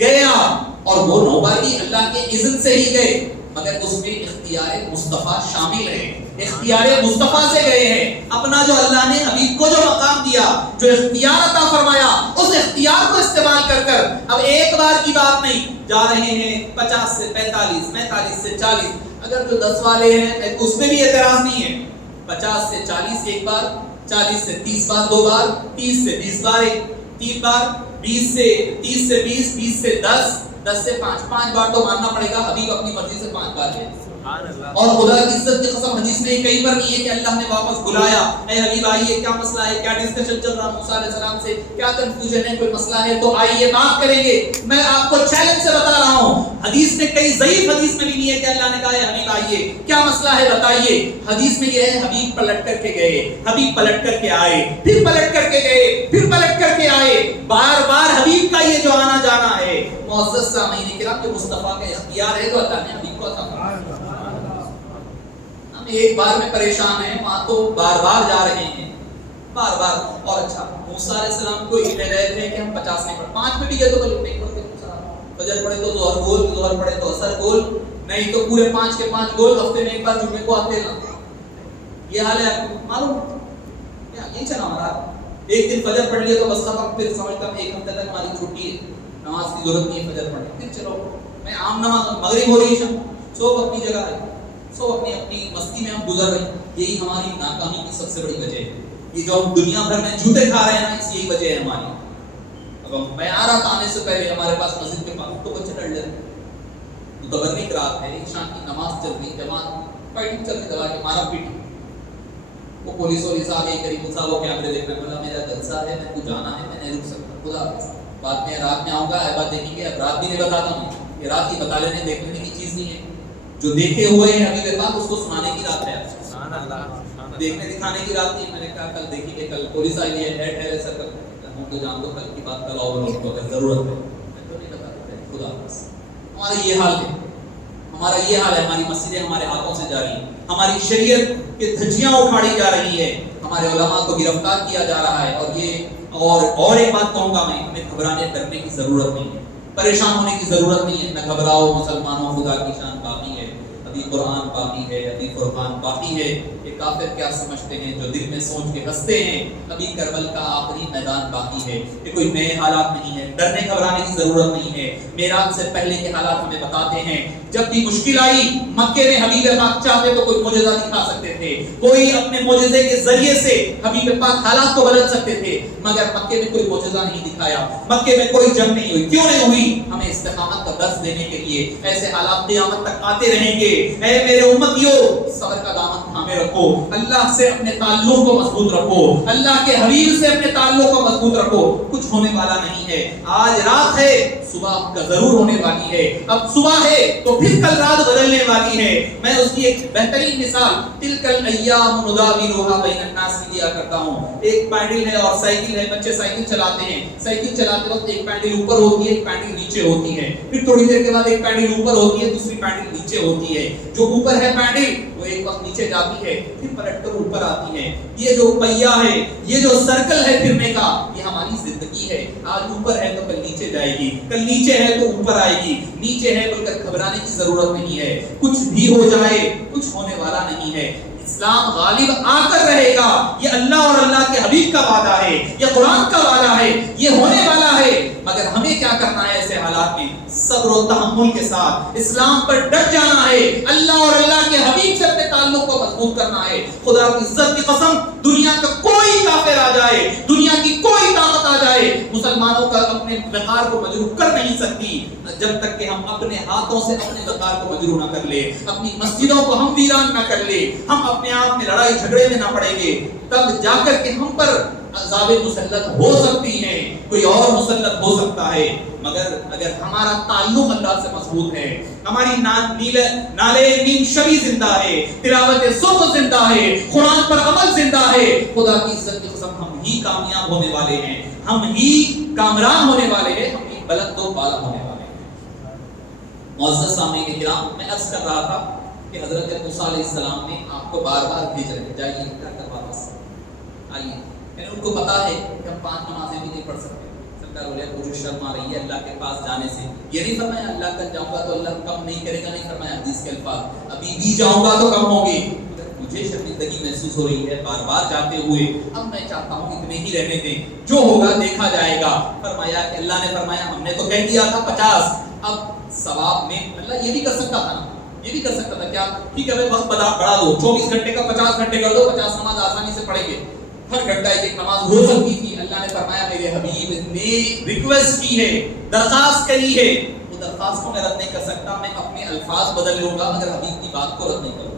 گئے آپ، اور وہ 9 بار بھی اللہ کے اذن سے ہی گئے، مگر اس میں اختیار مصطفیٰ شامل ہے، اختیار مصطفیٰ سے گئے ہیں۔ اپنا جو اللہ نے حبیب کو جو مقام دیا، جو اختیار عطا فرمایا، اس اختیار کو استعمال کر کر اب ایک بار کی بات نہیں، جا رہے ہیں 50 سے 45، 45 سے 40، اگر جو 10 والے ہیں اس میں بھی اعتراض نہیں ہے، 50 سے 40 ایک بار، 40 سے 30 بار 2 بار، 30 سے 20 بار 3 بار، 20 سے 30 سے 20، 20 سے 10، 10 سے 5 بار تو ماننا پڑے گا حبیب اپنی مرضی سے 5 بار ہے۔ اور خدا کی عزت کی قسم حدیث میں کئی بار نہیں ہے کہ اللہ نے واپس بلایا، اے حبیب آئیے، کیا مسئلہ ہے، کیا ڈسکشن چل رہا موسیٰ علیہ السلام سے، کیا کنفیوژن ہے، کوئی مسئلہ ہے تو آئیے بات کریں گے۔ میں آپ کو چیلنج سے بتا رہا ہوں، حدیث میں کئی ضعیف حدیث میں بھی نہیں ہے کہ اللہ نے کہا ہے حبیب آئیے، کیا مسئلہ ہے بتائیے۔ حدیث میں یہ ہے حبیب پلٹ کر کے گئے، حبیب پلٹ کر کے آئے، پھر پلٹ کر کے گئے، پھر پلٹ کر کے آئے، بار بار حبیب کا یہ جو آنا جانا ہے۔ معزز سامعین کرام، جو مصطفیٰ کا اختیار ہے تو اللہ نے حبیب کو عطا فرمایا۔ ہم ایک بار میں پریشان ہیں، وہاں تو بار بار جا رہے ہیں، بار بار۔ اور اچھا موسیٰ علیہ السلام کو ہدایت ہے کہ ہم 50 نہیں پڑھ، 5 میں بھی گئے تو کل نہیں پڑھتے، فجر پڑھے تو ظہر گول، ظہر پڑھے تو عصر گول، نہیں تو پورے 5 کے 5 گول، ہفتے میں ایک بار جمعے کو آتے ہیں۔ یہ حال ہے آپ کو معلوم کیا؟ یہ چلا ہمارا ایک دن فجر پڑھ لیا تو بس ختم، پھر سمجھتا ہوں ایک ہفتے تک ہماری چھٹی ہے، نماز کی ضرورت نہیں ہے فجر پڑھنے، پھر چلو میں عام نماز مغرب ہو رہی ہے، شام سو اپنی جگہ ہے، سو اپنی مستی میں ہم گزر رہے ہیں۔ یہی ہماری ناکامی کی سب سے بڑی وجہ ہے، یہ جو ہم دنیا بھر میں جوتے کھا رہے ہیں نا، اس یہی وجہ ہے ہماری۔ اب میں آ رہا تھا، آنے سے پہلے ہمارے پاس مسجد کے پاس تو بچے ڈر لیتے، متبرک رات ہے، عشاء کی نماز چل رہی، جماعت فائٹنگ چل رہی، دبا کے مارا پیٹی، وہ پولیس والی صاحب ایک قریب صاحب وہ کیمرے دیکھنا، بولا میرا جلسہ ہے، میں کو جانا ہے، میں نہیں رک سکتا، خدا حافظ، بعد میں رات میں آؤں گا، بات دیکھیں گے۔ اب رات بھی نہیں بتاتا ہوں، یہ رات کی بتا لینے دیکھ لینے کی چیز نہیں ہے، جو دیکھے ہوئے ہیں حبیب پاک اس کو سنانے کی رات ہے، دیکھنے دکھانے کی رات نہیں۔ میں نے کہا کل دیکھیں گے، کل پولیس آئی ہے، ہے سر، ہم تو جان دو کل کی بات کل اور اگر ضرورت ہے، میں تو نہیں بتاتا، خدا حافظ۔ ہمارا یہ حال ہے، ہمارا یہ حال ہے، ہماری مسجدیں ہمارے ہاتھوں سے جا رہی ہیں، ہماری شریعت کی دھجیاں اکھاڑی جا رہی ہے، ہمارے علماء کو گرفتار کیا جا رہا ہے۔ اور یہ اور ایک بات کہوں گا میں، ہمیں گھبرانے ڈرنے کی ضرورت نہیں ہے، پریشان ہونے کی ضرورت نہیں ہے، نہ گھبراؤ مسلمانوں، خدا کی شان باقی ہے، ابھی قرآن باقی ہے، ابھی فرقان باقی ہے۔ یہ کافر کیا سمجھتے ہیں جو دل میں سوچ کے ہنستے ہیں، ابھی کربل کا آخری میدان باقی ہے، یہ کوئی نئے حالات نہیں ہے، ڈرنے گھبرانے کی ضرورت نہیں ہے۔ معراج سے پہلے کے حالات ہمیں بتاتے ہیں، جب بھی مشکل آئی مکے میں حبیب پاک چاہتے تو کوئی معجزہ دکھا سکتے تھے، کوئی اپنے معجزے کے ذریعے سے حبیب پاک حالات کو بدل سکتے تھے، مگر مکے میں کوئی معجزہ نہیں دکھایا، مکے میں کوئی جنگ نہیں ہوئی۔ کیوں نہیں ہوئی؟ ہمیں استقامت کا درس دینے کے لیے۔ ایسے حالات قیامت تک آتے رہیں گے۔ اے میرے امتیوں، صبر کا دامن تھامے رکھو، اللہ سے اپنے تعلق کو مضبوط رکھو، اللہ کے حبیب سے اپنے تعلق کو مضبوط رکھو، کچھ ہونے والا نہیں ہے۔ آج رات ہے، صبح کا ضرور ہونے والی ہے، اب صبح ہے تو پھر کل رات بدلنے والی ہے۔ میں اس کی ایک بہترین مثال تلک الایام نداولها بین الناس کی دیا کرتا ہوں۔ ایک پینڈل ہے اور سائیکل ہے، بچے سائیکل چلاتے ہیں، سائیکل چلاتے وقت ایک پینڈل اوپر ہوتی ہے، ایک پینڈل نیچے ہوتی ہے، پھر تھوڑی دیر کے بعد ایک پینڈل اوپر ہوتی ہے، دوسری پینڈل نیچے ہوتی ہے۔ جو اوپر ہے پینڈل وہ ایک وقت نیچے جاتی ہے، پھر پلٹ کر اوپر آتی ہے۔ یہ جو پہیا ہے، یہ جو سرکل ہے پھرنے کا، یہ ہماری زندگی ہے۔ آج اوپر ہے تو کل نیچے جائے گی، کل نیچے ہے تو اوپر آئے گی، نیچے ہے بول کر گھبرانے کی ضرورت نہیں ہے۔ کچھ بھی ہو جائے، کچھ ہونے والا نہیں ہے۔ اسلام غالب آ کر رہے گا، یہ اللہ اور اللہ کے حبیب کا وعدہ ہے، یہ قرآن کا وعدہ ہے، یہ ہونے والا ہے۔ مگر ہمیں کیا کرنا ہے ایسے حالات میں؟ صبر و تحمل کے ساتھ اسلام پر ڈٹ جانا ہے، اللہ اور اللہ کے حبیب سے اپنے تعلق کو مضبوط کرنا ہے۔ خدا کی عزت کی قسم، دنیا کا کوئی کافر آ جائے، دنیا کی کوئی طاقت آ جائے، مسلمانوں کا اپنے وقار کو مجروح کر نہیں سکتی جب تک کہ ہم اپنے ہاتھوں سے اپنے وقار کو مجروح نہ کر لے، اپنی مسجدوں کو ہم ویران نہ کر لے، ہم اپنے آپ میں لڑائی جھگڑے میں نہ پڑیں گے، تب جا کر کے ہم پر عذاب مسلط ہو سکتی ہے، کوئی اور مسلط ہو سکتا ہے۔ مگر اگر ہمارا تعلق اللہ سے مضبوط ہے، ہماری نالے نیم شبی زندہ ہے، تلاوت صبح زندہ ہے، قرآن پر عمل زندہ ہے، خدا کی عزت کی قسم ہم ہی کامیاب ہونے والے ہیں، ہم ہی کامران ہونے والے ہیں، ہم ہی بلند و بالا ہونے والے ہیں۔ معزز سامعین کرام، میں عرض کر رہا تھا کہ حضرت موسیٰ علیہ السلام نے آپ کو بار بار بھیج رہے ہیں، جائیے گھر تک واپس آئیے۔ یعنی ان کو پتا ہے کہ ہم 5 نمازیں بھی نہیں پڑھ سکتے، ڈر ہو رہا ہے، مجھے شرم آ رہی ہے اللہ کے پاس جانے سے. یہ نہیں فرمایا اللہ تک جاؤں گا تو اللہ کم نہیں کرے گا، نہیں فرمایا حدیث کے الفاظ ابھی بھی جاؤں گا تو کم ہوں گے. مجھے شرمندگی محسوس ہو رہی ہے بار بار جاتے ہوئے، اب میں چاہتا ہوں اتنے ہی رہنے دیں، جو ہوگا دیکھا جائے گا. فرمایا کہ اللہ نے فرمایا ہم نے تو کہہ دیا تھا 50، اب ثواب میں اللہ یہ بھی کر سکتا تھا نا، یہ بھی کر سکتا تھا کیا ٹھیک ہے وقت بڑھا دو، 24 گھنٹے کا 50 گھنٹے کر دو، 50 نماز آسانی سے پڑھیں گے، ہر گھنٹہ ایک نماز ہو سکتی تھی. اللہ نے فرمایا میرے حبیب نے ریکویسٹ کی ہے، درخواست کری ہے، وہ درخواست کو میں رد نہیں کر سکتا، میں اپنے الفاظ بدل لوں گا اگر حبیب کی بات کو رد نہیں کروں گا.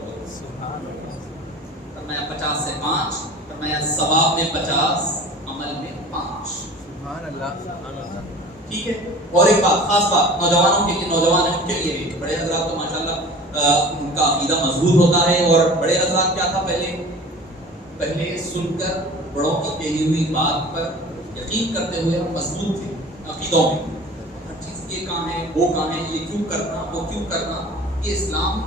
فرمایا 50 سے 5، فرمایا ثواب میں 50، عمل میں 5. سبحان اللہ. ٹھیک ہے. اور ایک بات، خاص بات نوجوانوں کے لیے، نوجوان ہیں ان کے لیے، بڑے حضرات تو ماشاءاللہ ان کا عقیدہ مضبوط ہوتا ہے، اور بڑے حضرات کیا تھا پہلے سن کر بڑوں کی کہی ہوئی بات پر یقین کرتے ہوئے ہم مضبوط تھے عقیدوں میں. ہر چیز یہ کہاں ہے، وہ کہاں ہے، یہ کیوں کرنا، وہ کیوں کرنا، یہ اسلام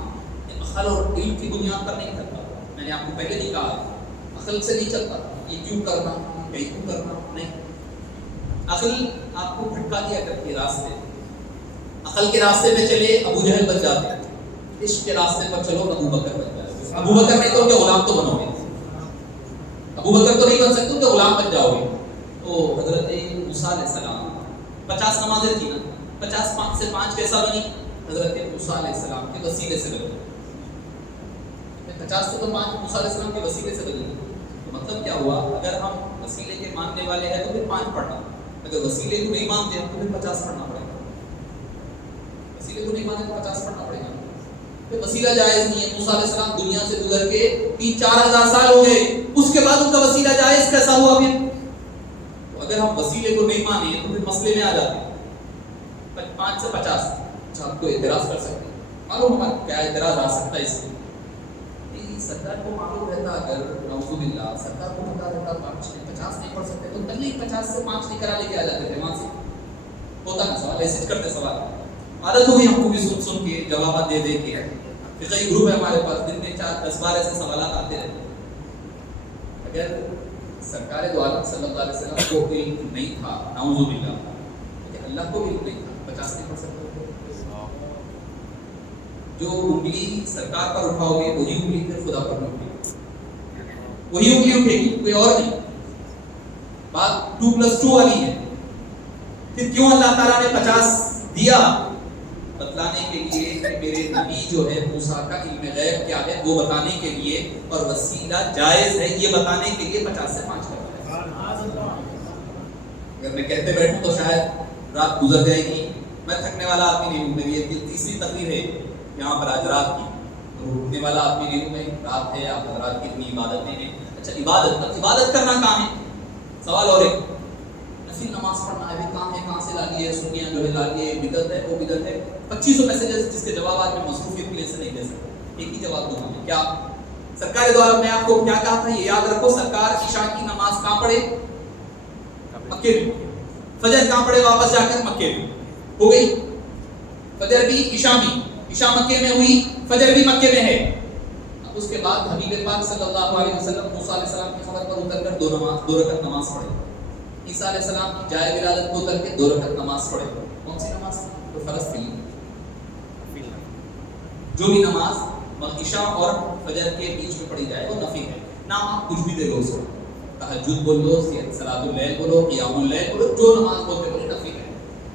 عقل اور علم کی بنیاد پر نہیں کرتا. میں نے آپ کو پہلے نہیں کہا عقل سے نہیں چلتا، یہ کیوں کرنا، یہ کیوں کرنا نہیں. عقل آپ کو بھٹکا دیا کرتی ہے راستے، عقل کے راستے میں چلے ابو جہل بن جاتے ہیں، عشق کے راستے پر چلو ابو بکر بن جاتے. ابو بکر نہیں تو ان کے غلام تو بنو گے، ابو بکر تو نہیں بن سکتے، ان کے غلام بن جاؤ گے. تو حضرت موسیٰ علیہ السلام 50 نمازیں تھی نا، 50 5 سے 5 کیسا بنی؟ حضرت موسیٰ علیہ السلام کے وسیلے سے بنی. 50 سے تو 5 موسیٰ علیہ السلام کے وسیلے سے بنی. تو مطلب کیا ہوا، اگر ہم وسیلے کے ماننے والے ہیں تو پھر 5 پڑھنا، اگر وسیلے کو نہیں مانتے ہیں تو پھر 50 پڑھنا پڑے گا. وسیلے کو نہیں مانتے تو 50 پڑھنا پڑے گا. پھر وسیلہ جائز نہیں ہے. موسیٰ علیہ السلام دنیا سے گزر کے 3-4 ہزار سال ہو گئے، اس کے بعد ان کا وسیلہ جائز کیسا ہوا پھر؟ تو اگر ہم وسیلے کو نہیں مانیں تو پھر مسئلے میں آ جاتے ہیں. 5 سے 50 اچھا آپ کو اعتراض کر سکتے ہیں، معلوم ہے کیا اعتراض آ سکتا ہے اس سے؟ سرکار کو معلوم رہتا، اگر نعوذ باللہ سرکار کو پتا رہتا 50 نہیں پڑھ سکتے تو پہلے 50 سے 5 نکلا لے کے آ جاتے تھے وہاں سے. ہوتا نا سوال، ایسے کرتے سوال، عادت ہوئی ہم کو بھی سن کے جوابات دے کے. فقہی گروپ ہے ہمارے پاس، دن میں 4-10 بار ایسے سوالات آتے رہتے. اگر سرکار دو عالم صلی اللہ علیہ وسلم کو علم نہیں تھا، نعوذ باللہ، اللہ کو بھی علم نہیں تھا، 50 نہیں پڑھ سکتے. جو انگلی سرکار پر اٹھاؤ گے وہی انگلی پھر خدا پر اٹھے گی، وہی انگلی اٹھے گی، کوئی اور نہیں. بات 2+2 والی ہے. پھر کیوں اللہ تعالیٰ نے 50 دیا؟ بتلانے کے لیے کہ میرے نبی جو ہے موسیٰ کا علم غیب کیا ہے وہ بتانے کے لیے، اور وسیلہ جائز ہے یہ بتانے کے لیے 50 سے 5 کرتا ہے. اگر میں کہتے بیٹھوں تو شاید رات گزر جائے گی. میں تھکنے والا آدمی نہیں ہوں، میری یہ 3ری تقریر ہے یہاں پر آج رات کی، تو اٹھنے والا آدمی نہیں ہوں میں. رات ہے، آپ حضرات کی اتنی عبادتیں ہیں. اچھا عبادت کرنا کہاں ہے؟ سوال اور ایک، نفل نماز پڑھنا ہے کہاں سے لا لیے؟ سنیاں جو ہے لا لیے، بدعت ہے وہ بدعت ہے. 2500 میسجز جس کے جوابات میں مصروفیت کی وجہ سے نہیں دے سکتا. ایک ہی جواب دوں گا. کیا سرکار دو عالم نے آپ کو کیا کہا تھا یہ یاد رکھو، سرکار عشاء کی نماز کہاں پڑھے؟ مکے میں. فجر کہاں پڑھے؟ واپس جا کر مکے میں. ہو گئی فجر بھی، عشاء بھی. عشاء مکے میں ہوئی، فجر بھی مکے میں ہے. اب اس کے بعد حبیب پاک صلی اللہ علیہ وسلم موسیٰ علیہ السلام کی خبر پر اتر کر 2 رکعت نماز پڑھے. عیسیٰ علیہ السلام کی جائے ولادت کو اتر کے 2 رکعت نماز پڑھے. کون سی نماز؟ تو فرض تھی. جو بھی نماز عشاء اور فجر کے بیچ میں پڑھی جائے وہ نفل ہے. نام آپ کچھ بھی دے لو اس کو، تہجد بول لو، صلاۃ اللیل بولو، قیام اللیل بولو، جو نماز بولتے بولے نفل ہے.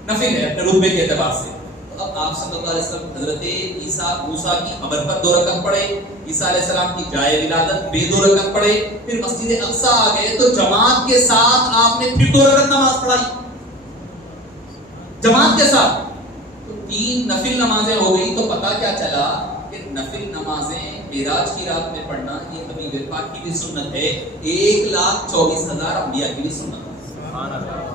نفل ہے اپنے رتبے کے اعتبار سے. اب آپ صلی اللہ علیہ وسلم حضرت موسیٰ کی قبر پر 2 رکعت پڑھے، عیسیٰ علیہ السلام کی جائے ولادت پہ 2 رکعت پڑھے، پھر مسجد اقصیٰ آ گئے تو جماعت کے ساتھ آپ نے پھر 2 رکعت نماز پڑھائی جماعت کے ساتھ. تو 3 نفل نمازیں ہو گئی. تو پتہ کیا چلا کہ نفل نمازیں معراج کی رات میں پڑھنا یہ حبیب پاک کی بھی سنت ہے، 1,24,000 انبیاء کی بھی سنت ہے. سبحان اللہ.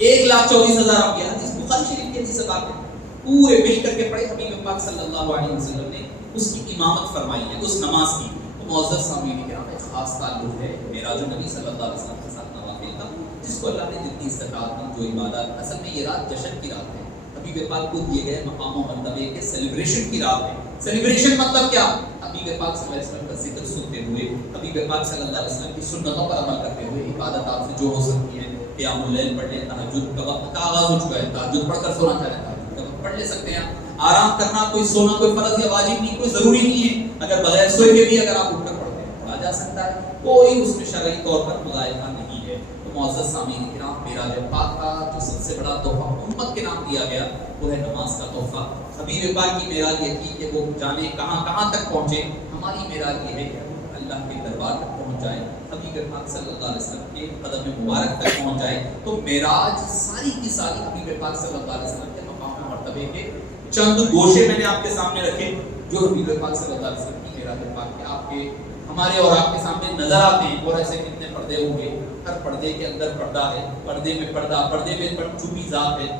1,24,000 انبیاء، جس بخاری شریف کی حدیث بات ہے، پورے مل کر کے پڑھے. حبیب پاک صلی اللہ علیہ وسلم نے اس کی امامت فرمائی ہے اس نماز کی. معزز سامعین کرام، ایک خاص تعلق ہے معراج النبی صلی اللہ علیہ وسلم کے ساتھ نوافل کا، جس کو اللہ نے جتنی استطاعت دی جو عبادات. اصل میں یہ رات جشن کی رات ہے. حبیب پاک کو دیے گئے مقام و مرتبے کے سیلیبریشن کی رات ہے. سیلیبریشن مطلب کیا؟ حبیب پاک صلی اللہ علیہ وسلم کا ذکر سنتے ہوئے، حبیب پاک صلی اللہ علیہ وسلم کی سنتوں پر عمل کرتے ہوئے، عبادت آپ سے جو ہو سکتی ہے، قیام اللیل پڑھ لیں، تہجد کا وقت کا آغاز ہو چکا ہے، تہجد پڑھ کر سونا چاہیں تہجد کا وقت پڑھ لے سکتے ہیں. آرام کرنا کوئی سونا کوئی فرض یا واجب نہیں، کوئی ضروری نہیں ہے. اگر بغیر سوئے کے بھی اگر آپ اٹھ کر پڑھتے ہیں پڑھا جا سکتا ہے، کوئی اس میں شرعی طور پر مضائقہ نہیں ہے. تو معزز سامعین کرام، معراج پاک کا جو سب سے بڑا تحفہ امت کے نام دیا گیا وہ ہے نماز کا تحفہ. حبیب پاک کی معراج یہ تھی کہ وہ جانے کہاں کہاں تک پہنچے. ہماری معراج یہ ہے کہ اللہ کے دربار تک پہنچ جائے، حبیب پاک صلی اللہ علیہ وسلم کے قدم مبارک تک پہنچ جائے. تو معراج ساری کی ساری حبیب پاک صلی اللہ علیہ وسلم کے مقام مرتبے کے چند گوشے میں نے آپ کے سامنے رکھے جو حبیب پاک صلی اللہ علیہ وسلم کی معراج پاک کے آپ کے ہمارے اور آپ کے سامنے نظر آتے ہیں. اور ایسے کتنے پردے ہوں گے، ہر پردے کے اندر پردہ ہے، پردے میں پردہ، پردے میں چھپی ذات ہے.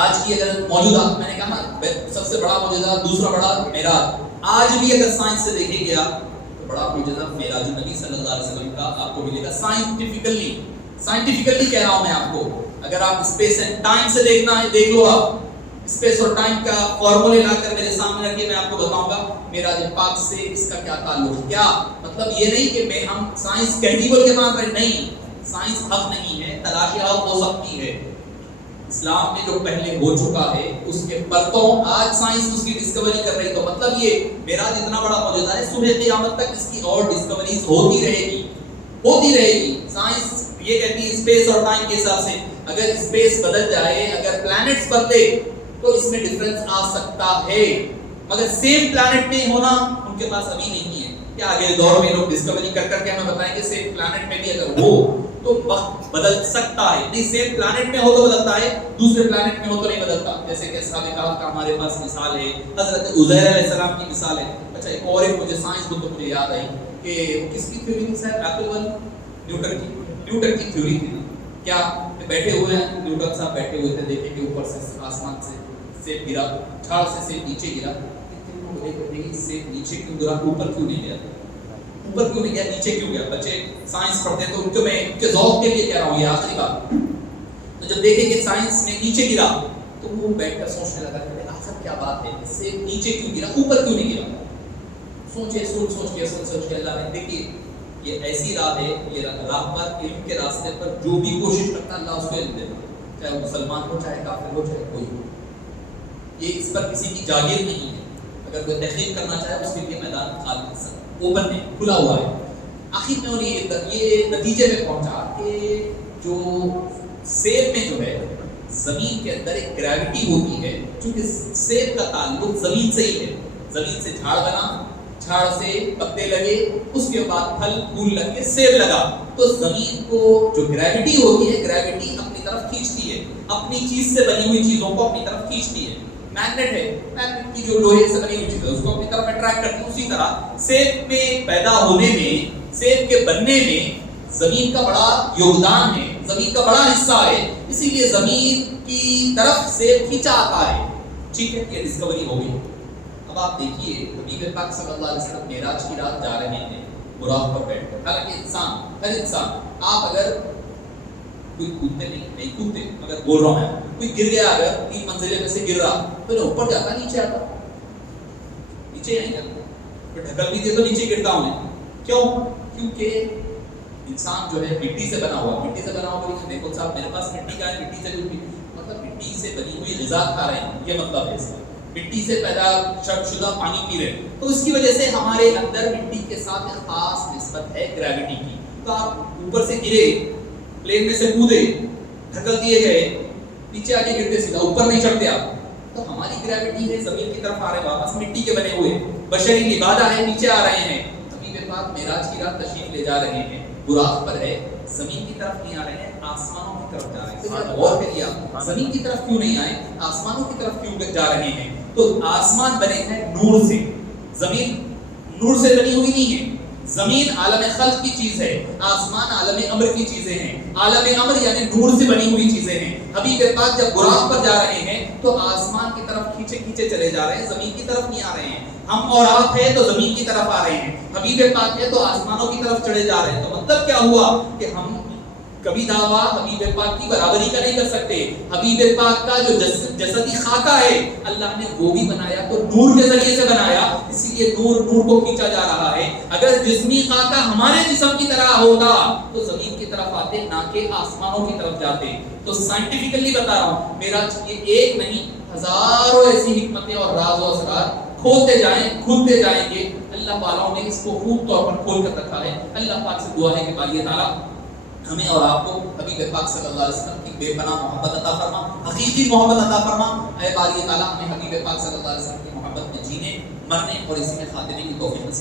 آج کی اگر موجودہ، میں نے کہا سب سے بڑا معجزہ، دوسرا بڑا معراج، آج بھی اگر سائنس سے دیکھے گیا تو بڑا معجزہ معراج نبی صلی اللہ علیہ وسلم کا آپ کو ملے گا. سائنٹیفیکلی کہہ رہا ہوں میں آپ کو. اگر آپ اسپیس اینڈ ٹائم سے دیکھنا ہے دیکھ لو. آپ اسپیس اور ٹائم کا فارمولے لا کر میرے سامنے رکھیے، میں آپ کو بتاؤں گا معراج پاک سے اس کا کیا تعلق ہے. کیا مطلب یہ نہیں کہ ہم سائنس کہنی بول کے مان رہے، نہیں، سائنس حق نہیں ہے، تلاشی حق ہو سکتی ہے. اسلام میں جو پہلے ہو چکا ہے اس کے پرتوں آج سائنس اس کی ڈسکوری کر رہی. تو مطلب یہ معراج اتنا بڑا معجزہ ہے، صبح قیامت تک اس کی اور ڈسکوریز ہوتی رہے گی. سائنس یہ کہتی ہے اسپیس اور ٹائم کے حساب سے اگر اسپیس بدل جائے، اگر پلانٹس بدلے تو اس میں ڈفرنس آ سکتا ہے، مگر سیم پلانٹ میں ہونا ان کے پاس ابھی نہیں ہے. کیا آگے دور میں لوگ ڈسکوری کر کے ہمیں بتائیں کہ سیم پلانٹ میں بھی اگر ہو تو وقت بدل سکتا ہے. نہیں، سیم پلانٹ میں ہو تو بدلتا ہے، دوسرے پلانٹ میں ہو تو نہیں بدلتا. جیسے کہ اصحاب کہف کا ہمارے پاس مثال ہے، حضرت عزیر علیہ السلام کی مثال ہے. اچھا، ایک اور ایک مجھے سائنس بک تو مجھے یاد آئی کہ کس کی تھیوری تھی صاحب؟ ایپل نیوٹن کی تھیوری تھی. کیا بیٹھے ہوئے ہیں نیوٹن صاحب، بیٹھے ہوئے تھے، دیکھیں کہ اوپر سے آسمان سے سیب گرا، جھاڑ سے سیب نیچے گرا. سیب نیچے کیوں گرا، اوپر کیوں نہیں گیا؟ اوپر کیوں نہیں گیا، نیچے کیوں گیا؟ بچے سائنس پڑھتے ہیں تو ان کو میں ان کے ذوق کے لیے کہہ رہا ہوں، یہ آخری بات. تو جب دیکھیں کہ سائنس میں نیچے گرا تو وہ بیٹھ کر سوچنے لگا کہ آخر کیا بات ہے، اس سے نیچے کیوں گرا، اوپر کیوں نہیں گرا. سوچ کے اللہ نے دیکھیے یہ ایسی راہ ہے، یہ راہ پر علم کے راستے پر جو بھی کوشش کرتا اللہ اس کو علم دیتا، چاہے وہ مسلمان ہو، چاہے کافر ہو، چاہے کوئی ہو. یہ اس پر کسی کی جاگیر نہیں ہے. اگر کوئی تحقیق کرنا چاہے اس کے لیے میدان اوپن ہے، کھلا ہوا ہے. آخر میں یہ نتیجے میں پہنچا کہ جو سیب میں جو ہے زمین کے اندر ایک گریوٹی ہوتی ہے، چونکہ سیب کا تعلق زمین سے ہی ہے. زمین سے جھاڑ بنا، جھاڑ سے پتے لگے، اس کے بعد پھل پھول لگ کے سیب لگا. تو زمین کو جو گریوٹی ہوتی ہے، گریوٹی اپنی طرف کھینچتی ہے، اپنی چیز سے بنی ہوئی چیزوں کو اپنی طرف کھینچتی ہے. میگنیٹ ہے، میگنیٹ کی جو لوہے سے بنی ہوئی چیز ہے اس کو اپنی طرف اٹریکٹ کرتی ہے. اسی طرح سیب میں پیدا ہونے میں، سیب کے بننے میں زمین کا بڑا یوگدان ہے، زمین کا بڑا حصہ ہے. اسی لیے زمین کی طرف سیب کھینچا آتا ہے. ٹھیک ہے، یہ ڈسکوری ہو گئی. اب آپ دیکھیے حبیب پاک صلی اللہ علیہ وسلم معراج کی رات جا رہے ہیں براق پر بیٹھ کر. حالانکہ ہر انسان آپ اگر کوئی کودتے نہیں کودتے، مگر بول رہا ہوں میں، کوئی گر گیا، اگر 3 منزلے میں سے گر رہا تو نہ اوپر جاتا نیچے آتا، نیچے نہیں جاتا. پھر ڈھکل بھی دے تو نیچے گرتا ہوں میں. کیوں؟ کیونکہ انسان جو ہے مٹی سے بنا ہوا. مٹی سے بنا ہوا کہ دیکھو صاحب میرے پاس مٹی کا ہے، مٹی سے بھی مطلب مٹی سے بنی ہوئی غذا کھا رہے ہیں، یہ مطلب ہے اس کا. مٹی سے پیدا شدہ پانی پی رہے ہیں، تو اس کی وجہ سے ہمارے اندر مٹی کے ساتھ ایک خاص نسبت ہے گریوٹی کی. تو آپ اوپر سے گرے، پلین میں سے کودے، دھکل دیے گئے، نیچے آ کے گرتے سیدھا، اوپر نہیں چڑھتے آپ. تو ہماری گریوٹی ہے زمین کی طرف آ رہے ہیں، واپس مٹی کے بنے ہوئے بشری لبادہ ہے، نیچے آ رہے ہیں. حبیب پاک معراج کی رات تشریف لے جا رہے ہیں، براق پر ہے، زمین کی طرف نہیں آ رہے ہیں، آسمانوں کی طرف جا رہے ہیں. غور کریے آپ، زمین کی طرف کیوں نہیں آئے، آسمانوں کی طرف کیوں جا رہے ہیں؟ تو آسمان بنے ہیں نور سے، زمین نور سے بنی ہوئی نہیں ہے. زمین عالم خلق کی چیز ہے، آسمان عالم امر کی چیزیں ہیں. عالم امر یعنی نور سے بنی ہوئی چیزیں ہیں. حبیب پاک جب براق پر جا رہے ہیں تو آسمان کی طرف کھینچے چلے جا رہے ہیں، زمین کی طرف نہیں آ رہے ہیں. ہم اور آپ ہیں تو زمین کی طرف آ رہے ہیں، حبیب پاک ہے تو آسمانوں کی طرف چڑھے جا رہے ہیں. تو مطلب کیا ہوا کہ ہم کبھی دعویٰ حبیب پاک کی برابری کا نہیں کر سکتے. حبیب پاک کا جو جسدی خاکہ ہے اللہ نے وہ بھی بنایا تو نور کے ذریعے سے بنایا, اسی لیے نور کو کھینچا جا رہا ہے. اگر جسمی خاکہ ہمارے جسم کی طرح ہوتا تو زمین کی طرف آتے نہ کہ آسمانوں کی طرف جاتے. تو سائنٹیفکلی بتا رہا ہوں, میرا یہ ایک نہیں ہزاروں ایسی حکمتیں اور راز و اسرار کھولتے کھلتے جائیں گے. اللہ والوں نے اس کو خوب طور پر کھول کر رکھا ہے. اللہ پاک سے دعا ہے کہ باری تعالیٰ ہمیں اور آپ کو حبیب پاک صلی اللہ علیہ وسلم کی بے پناہ محبت عطا فرما, حقیقی محبت عطا فرما. اے باری تعالیٰ ہمیں حبیب پاک صلی اللہ علیہ وسلم کی محبت میں جینے, مرنے اور اسی میں خاتمے کی توفیق نصیب